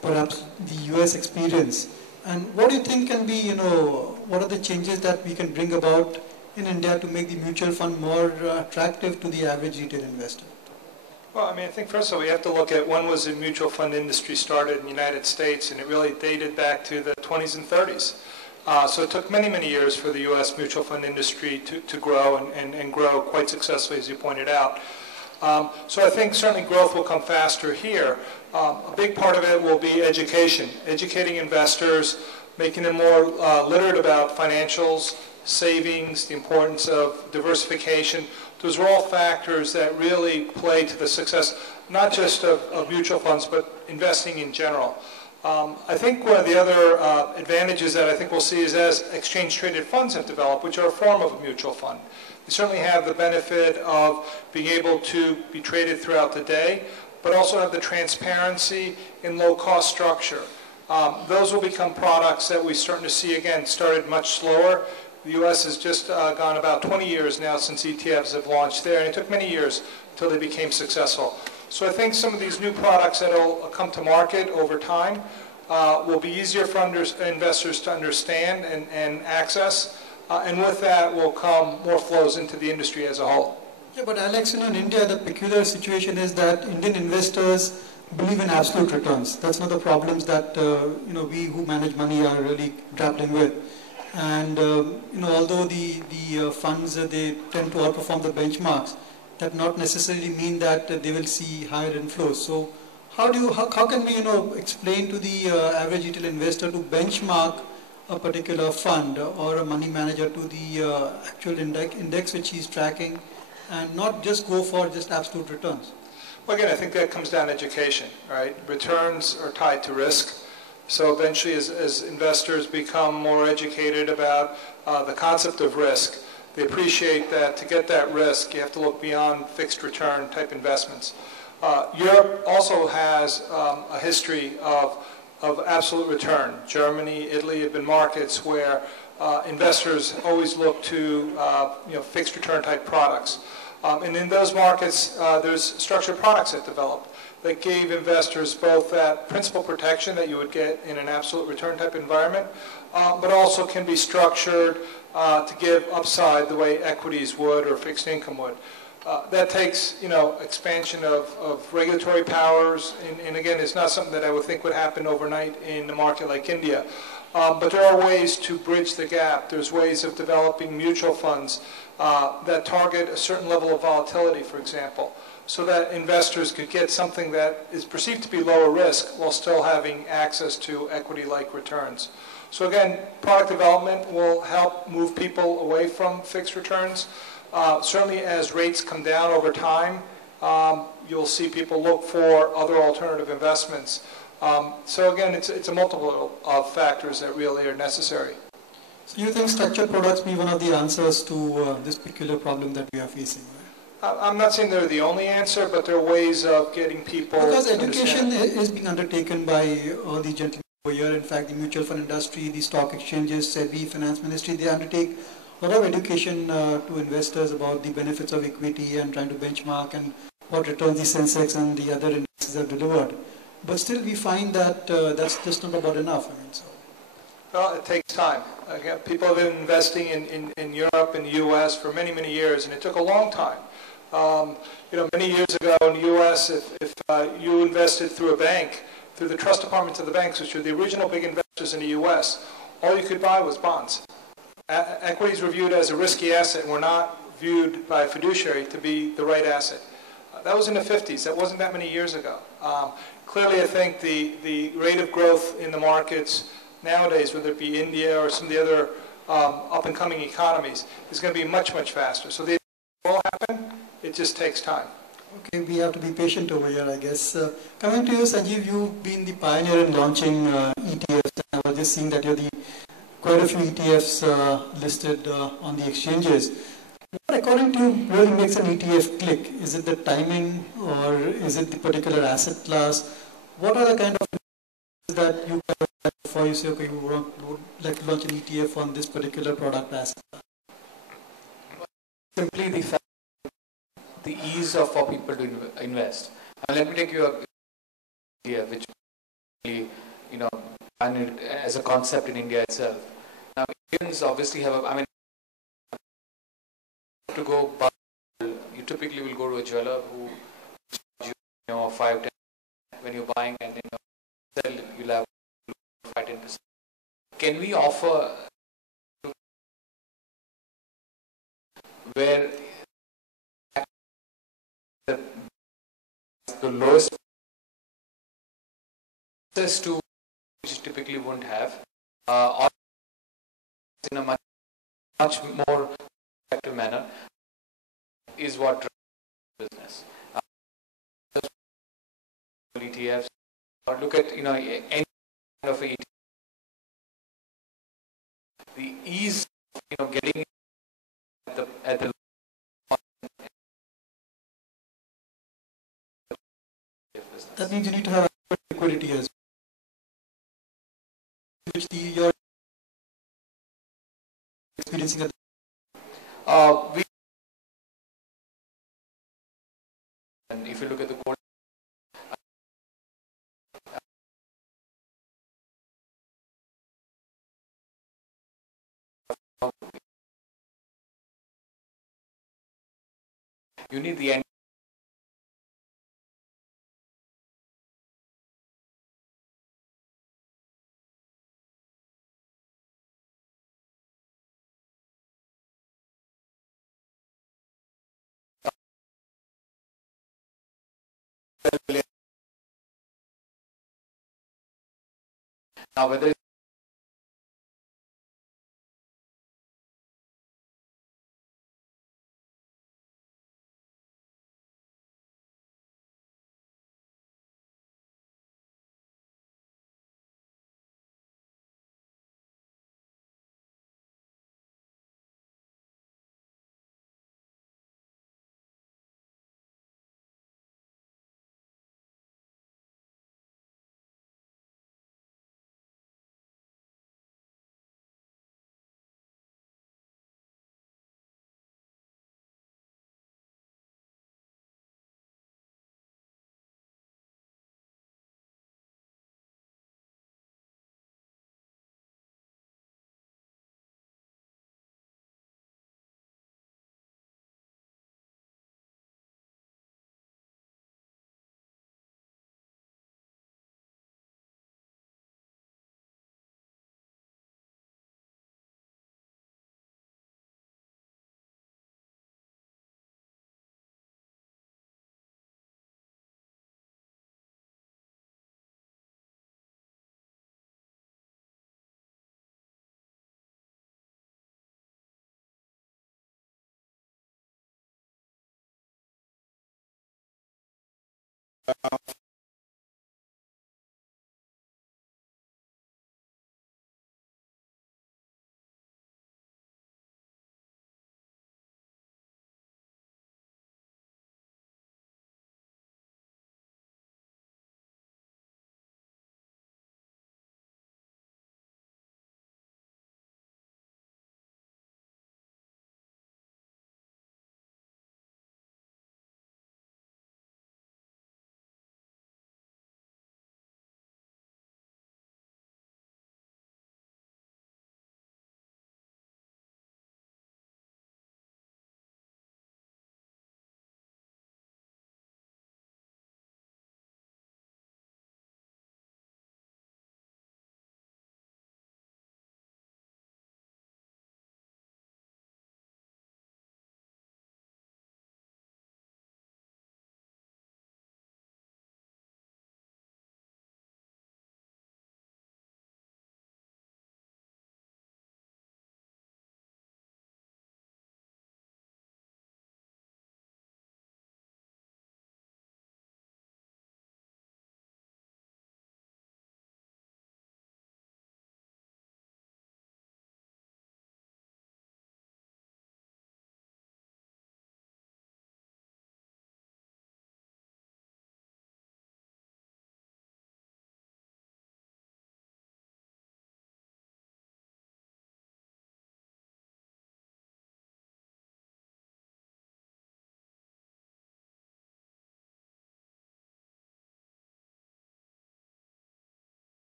perhaps the US experience? And what do you think can be, what are the changes that we can bring about in India to make the mutual fund more attractive to the average retail investor? Well, I think first of all, we have to look at when was the mutual fund industry started in the United States, and it really dated back to the 20s and 30s. So it took many, many years for the U.S. mutual fund industry to grow and grow quite successfully, as you pointed out. So I think certainly growth will come faster here. A big part of it will be education, educating investors, making them more literate about financials, savings, the importance of diversification. Those are all factors that really play to the success, not just of mutual funds, but investing in general. I think one of the other advantages that I think we'll see is as exchange-traded funds have developed, which are a form of a mutual fund. They certainly have the benefit of being able to be traded throughout the day, but also have the transparency and low-cost structure. Those will become products that we're starting to see, again, started much slower. The U.S. has just gone about 20 years now since ETFs have launched there, and it took many years until they became successful. So I think some of these new products that will come to market over time will be easier for investors to understand and access, and with that will come more flows into the industry as a whole. Yeah, but Alex, in India, the peculiar situation is that Indian investors believe in absolute returns. That's one of the problems that we who manage money are really grappling with. And although the funds they tend to outperform the benchmarks, that not necessarily mean that they will see higher inflows. So how can we explain to the average retail investor to benchmark a particular fund or a money manager to the actual index which he's tracking, and not just go for just absolute returns? Well, again, I think that comes down to education, right? Returns are tied to risk. So eventually, as investors become more educated about the concept of risk, they appreciate that to get that risk, you have to look beyond fixed return type investments. Europe also has a history of absolute return. Germany, Italy have been markets where investors always look to fixed return type products. And in those markets, there's structured products that develop. that gave investors both that principal protection that you would get in an absolute return type environment, but also can be structured to give upside the way equities would or fixed income would. That takes, expansion of regulatory powers, and again, it's not something that I would think would happen overnight in a market like India. But there are ways to bridge the gap. There's ways of developing mutual funds that target a certain level of volatility, for example, so that investors could get something that is perceived to be lower risk while still having access to equity-like returns. So again, product development will help move people away from fixed returns. Certainly as rates come down over time, you'll see people look for other alternative investments. So again, it's a multiple of factors that really are necessary. So you think structured products be one of the answers to this particular problem that we are facing? I'm not saying they're the only answer, but there are ways of getting people Because to education understand. is being undertaken by all the gentlemen over here. In fact, the mutual fund industry, the stock exchanges, SEBI, finance ministry, they undertake a lot of education to investors about the benefits of equity and trying to benchmark and what returns the Sensex and the other indices have delivered. But still we find that that's just not about enough. Well, it takes time. Again, people have been investing in Europe and the U.S. for many, many years, and it took a long time. Many years ago in the U.S., if you invested through a bank, through the trust departments of the banks, which are the original big investors in the U.S., all you could buy was bonds. Equities were viewed as a risky asset and were not viewed by a fiduciary to be the right asset. That was in the 50s. That wasn't that many years ago. Clearly, I think the rate of growth in the markets nowadays, whether it be India or some of the other up-and-coming economies, is going to be much, much faster. So it will happen. It just takes time. Okay, we have to be patient over here, I guess. Coming to you, Sanjeev, you've been the pioneer in launching ETFs. I was just seeing that you're quite a few ETFs listed on the exchanges. What, according to you, really makes an ETF click? Is it the timing, or is it the particular asset class? What are the kind of that you have before you say, okay, you would like to launch an ETF on this particular product asset? Simply the fact, the ease of for people to invest. And let me take you a here, which and as a concept in India itself. Now, Indians obviously have to go buy, you typically will go to a jeweler who you 5-10 when you're buying, and sell you'll have 5-10%. Can we offer where the lowest access to which you typically won't have, or in a much more effective manner, is what drives business. ETFs, or look at any kind of ETF. The ease of getting at the That means you need to have liquidity as well, which you're experiencing at and if you look at the gold, you need the end. Now, whether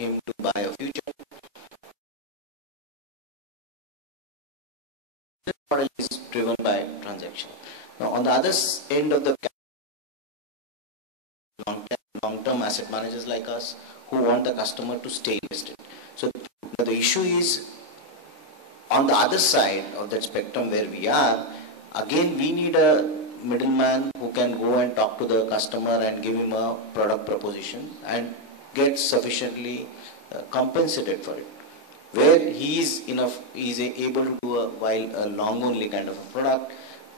him to buy a future. This model is driven by transaction. Now, on the other end of the long-term asset managers like us who want the customer to stay invested. So the issue is on the other side of that spectrum where we are, again we need a middleman who can go and talk to the customer and give him a product proposition and get sufficiently compensated for it. Where he is able to do a long only kind of a product,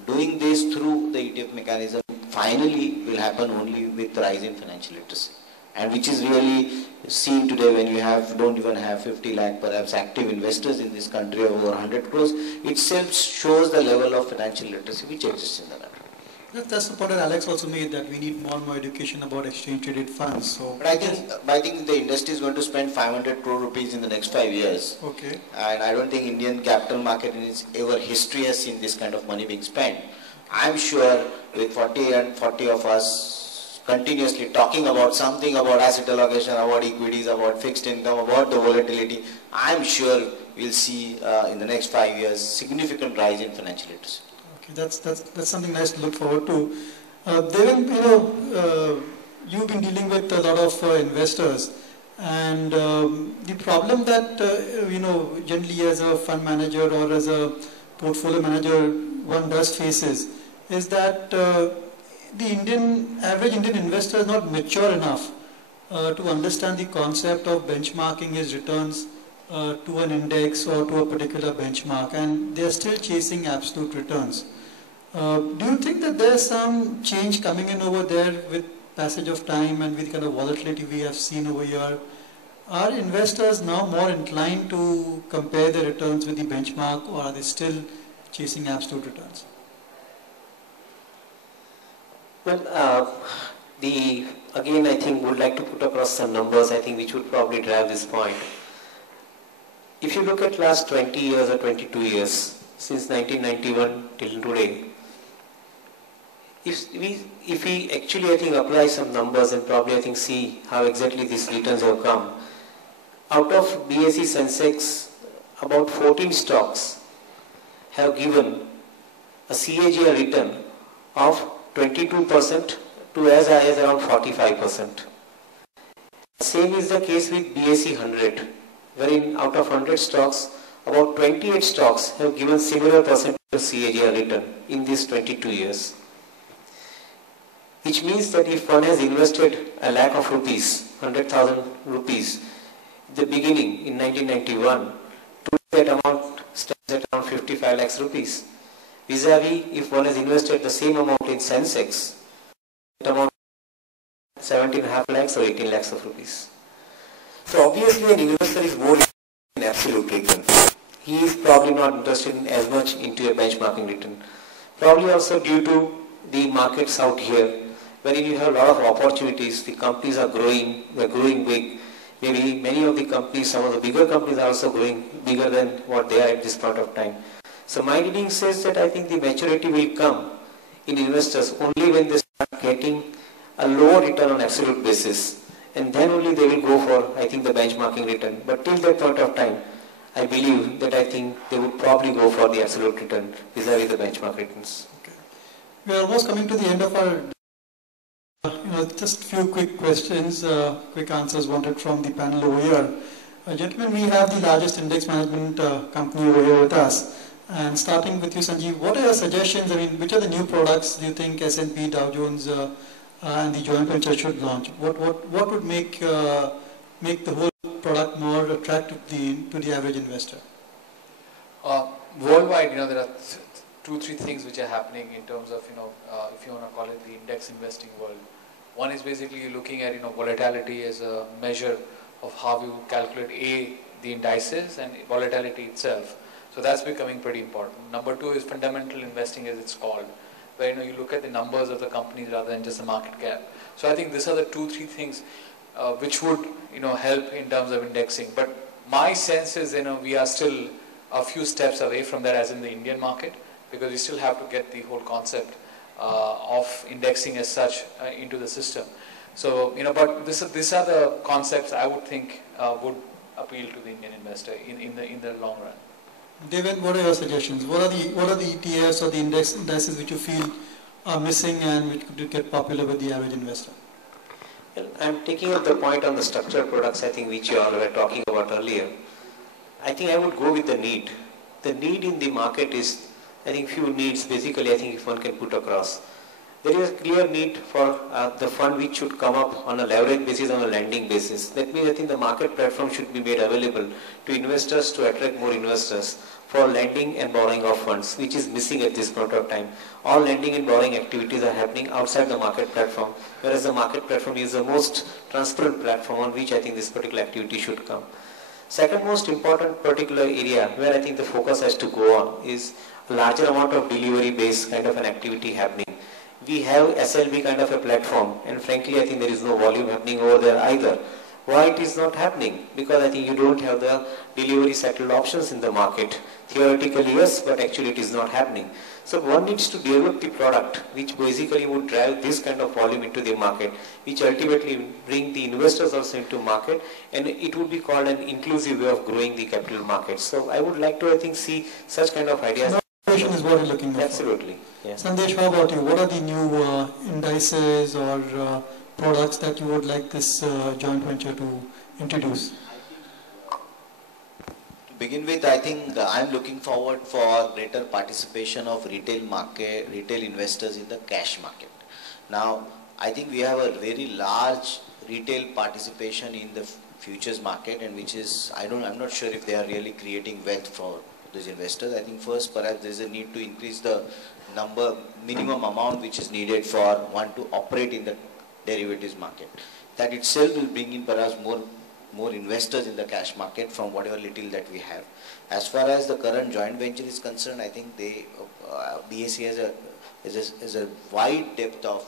doing this through the ETF mechanism finally will happen only with rise in financial literacy. And which is really seen today when you don't even have 50 lakh perhaps active investors in this country over 100 crores, itself shows the level of financial literacy which exists in the country. That's the point that Alex also made, that we need more and more education about exchange traded funds. So, but I think the industry is going to spend 500 crore rupees in the next 5 years. Okay. And I don't think Indian capital market in its ever history has seen this kind of money being spent. I'm sure with 40 of us continuously talking about something about asset allocation, about equities, about fixed income, about the volatility, I'm sure we'll see in the next 5 years significant rise in financial literacy. Okay, that's something nice to look forward to. Devin, you've been dealing with a lot of investors, and the problem that generally as a fund manager or as a portfolio manager one does faces is that the average Indian investor is not mature enough to understand the concept of benchmarking his returns to an index or to a particular benchmark, and they are still chasing absolute returns. Do you think that there is some change coming in over there with passage of time and with the kind of volatility we have seen over here? Are investors now more inclined to compare their returns with the benchmark, or are they still chasing absolute returns? Well, again, I think would like to put across some numbers, I think, which would probably drive this point. If you look at last 20 years or 22 years, since 1991 till today, if we actually, I think, apply some numbers and probably, I think, see how exactly these returns have come, out of BSE Sensex, about 14 stocks have given a CAGR return of 22% to as high as around 45%. Same is the case with BSE 100, wherein out of 100 stocks, about 28 stocks have given similar percentage of CAGR return in these 22 years. Which means that if one has invested a lakh of rupees, 100,000 rupees, in the beginning in 1991, today that amount stands at around 55 lakhs rupees. Vis-a-vis, if one has invested the same amount in Sensex, that amount 17.5 lakhs or 18 lakhs of rupees. So obviously an investor is more in absolute return. He is probably not interested in as much into a benchmarking return. Probably also due to the markets out here, wherein you have a lot of opportunities, the companies are growing, they are growing big. Maybe many of the companies, some of the bigger companies are also growing bigger than what they are at this point of time. So my reading says that I think the maturity will come in investors only when they start getting a lower return on absolute basis. And then only they will go for, I think, the benchmarking return. But till that point of time, I believe that I think they would probably go for the absolute return vis-a-vis the benchmark returns. Okay. We are almost coming to the end of our just a few quick questions, quick answers wanted from the panel over here. Gentlemen, we have the largest index management company over here with us. And starting with you, Sanjeev, what are your suggestions? I mean, which are the new products do you think S&P, Dow Jones, and the joint venture should launch? What would make the whole product more attractive to the average investor? Worldwide, there are 2-3 things which are happening in terms of, if you want to call it the index investing world. One is basically looking at, volatility as a measure of how you calculate the indices and volatility itself. So that's becoming pretty important. Number 2 is fundamental investing, as it's called, where you look at the numbers of the companies rather than just the market cap. So I think these are the 2-3 things which would help in terms of indexing. But my sense is we are still a few steps away from that, as in the Indian market, because we still have to get the whole concept of indexing as such into the system. So but these are the concepts I would think would appeal to the Indian investor in the long run. David, what are your suggestions? What are the ETFs or the indices which you feel are missing and which could get popular with the average investor? Well, I'm taking up the point on the structured products, I think, which you all were talking about earlier. I think I would go with the need. The need in the market is, I think, few needs basically, I think, if one can put across. There is a clear need for the fund which should come up on a leverage basis, on a lending basis. That means I think the market platform should be made available to investors to attract more investors for lending and borrowing of funds, which is missing at this point of time. All lending and borrowing activities are happening outside the market platform, whereas the market platform is the most transparent platform on which I think this particular activity should come. Second most important particular area where I think the focus has to go on is a larger amount of delivery-based kind of an activity happening. We have SLB kind of a platform, and frankly I think there is no volume happening over there either. Why it is not happening? Because I think you don't have the delivery settled options in the market. Theoretically yes, but actually it is not happening. So one needs to develop the product which basically would drive this kind of volume into the market, which ultimately bring the investors also into market, and it would be called an inclusive way of growing the capital market. So I would like to, I think, see such kind of ideas. Innovation is what you're looking for. Absolutely. Yes. Sandesh, how about you? What are the new indices or products that you would like this joint venture to introduce? To begin with, I think I'm looking forward for greater participation of retail investors in the cash market. Now, I think we have a very large retail participation in the futures market, and which is, I'm not sure if they are really creating wealth for those investors. I think first, perhaps there is a need to increase the minimum amount which is needed for one to operate in the derivatives market. That itself will bring in perhaps more more investors in the cash market from whatever little that we have. As far as the current joint venture is concerned, I think BSE has a wide depth of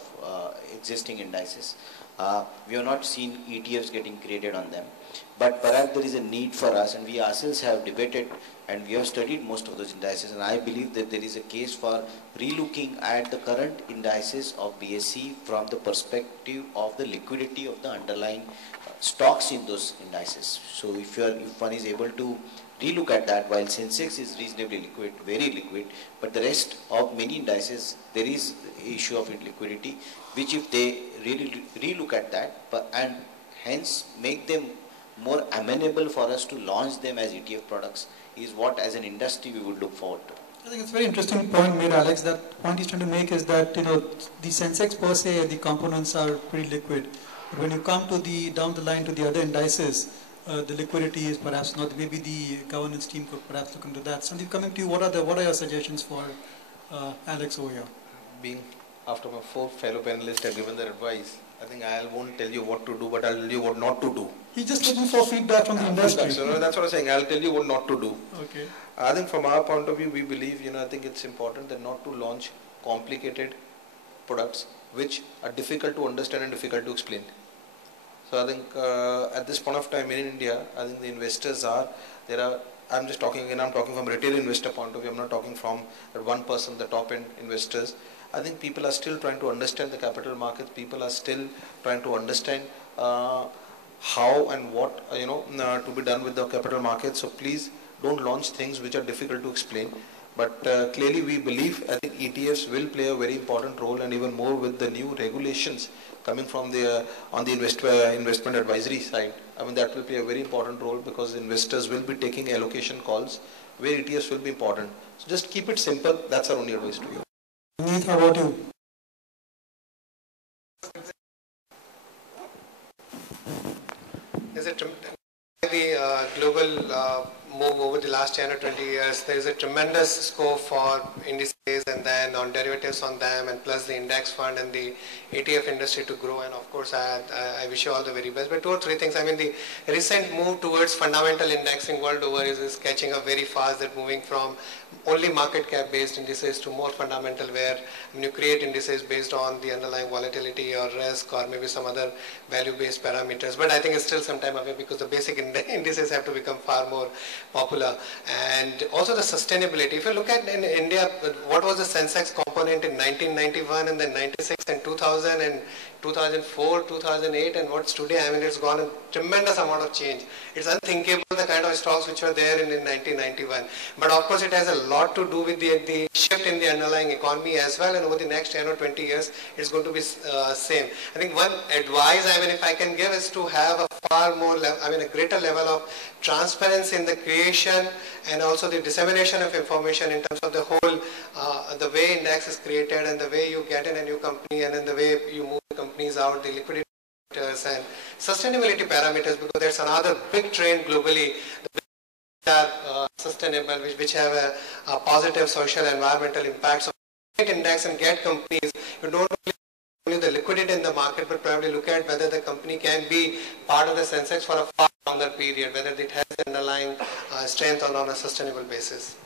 existing indices. We have not seen ETFs getting created on them, but perhaps there is a need for us, and we ourselves have debated and we have studied most of those indices, and I believe that there is a case for relooking at the current indices of BSE from the perspective of the liquidity of the underlying stocks in those indices. So if one is able to relook at that, while Sensex is reasonably liquid, very liquid, but the rest of many indices, there is issue of liquidity, which if they really relook at that, and hence make them more amenable for us to launch them as ETF products, is what as an industry we would look forward to. I think it's a very interesting point made, Alex. That point he's trying to make is that, the Sensex per se, the components are pretty liquid. But when you come to down the line to the other indices, the liquidity is perhaps not. Maybe the governance team could perhaps look into that. Sandeep, coming to you, what are your suggestions for Alex over here? Being after my 4 fellow panelists have given their advice, I think I won't tell you what to do, but I'll tell you what not to do. He's just looking for feedback from the industry. So that's what I'm saying. I'll tell you what not to do. Okay. I think from our point of view, we believe, I think it's important that not to launch complicated products which are difficult to understand and difficult to explain. So I think at this point of time in India, I think the investors I'm talking from a retail investor point of view. I'm not talking from that one person, the top end investors. I think people are still trying to understand the capital markets. People are still trying to understand how and what to be done with the capital markets. So please don't launch things which are difficult to explain. But clearly we believe, I think ETFs will play a very important role, and even more with the new regulations coming from on the investment advisory side. I mean, that will play a very important role, because investors will be taking allocation calls where ETFs will be important. So just keep it simple. That's our only advice to you. Neet, how about you? There's the global move over the last 10 or 20 years. There is a tremendous scope for indices and then on derivatives on them, and plus the index fund and the ETF industry to grow. And of course, I wish you all the very best. But 2 or 3 things. I mean, the recent move towards fundamental indexing world over is catching up very fast. That moving from only market cap based indices to more fundamental, where you create indices based on the underlying volatility or risk or maybe some other value based parameters. But I think it's still some time away, because the basic indices have to become far more popular. And also the sustainability. If you look at in India, what was the Sensex component in 1991 and then 96 and 2000 and 2004, 2008, and what's today? I mean, it's gone a tremendous amount of change. It's unthinkable the kind of stocks which were there in 1991. But of course, it has a lot to do with the shift in the underlying economy as well. And over the next 10 or 20 years, it's going to be same. I think one advice, I mean, if I can give, is to have a far more, a greater level of transparency in the creation and also the dissemination of information in terms of the whole, the way index is created and the way you get in a new company and then the way you move companies out, the liquidity parameters and sustainability parameters, because that's another big trend globally. That are sustainable, which have a positive social and environmental impact. So get index and get companies. You don't only the liquidity in the market, but probably look at whether the company can be part of the Sensex for a far longer period, whether it has underlying strength on a sustainable basis.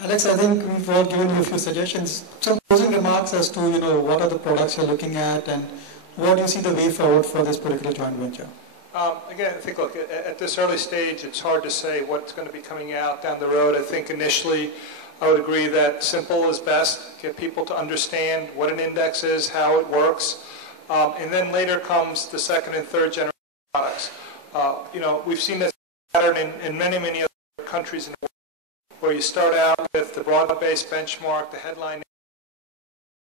Alex, I think we've all given you a few suggestions. Some closing remarks as to what are the products you're looking at, and what do you see the way forward for this particular joint venture? Again, I think, look, at this early stage, it's hard to say what's going to be coming out down the road. I think initially, I would agree that simple is best. Get people to understand what an index is, how it works, and then later comes the second and third generation products. We've seen this pattern in many other countries in the world, where you start out with the broad-based benchmark, the headline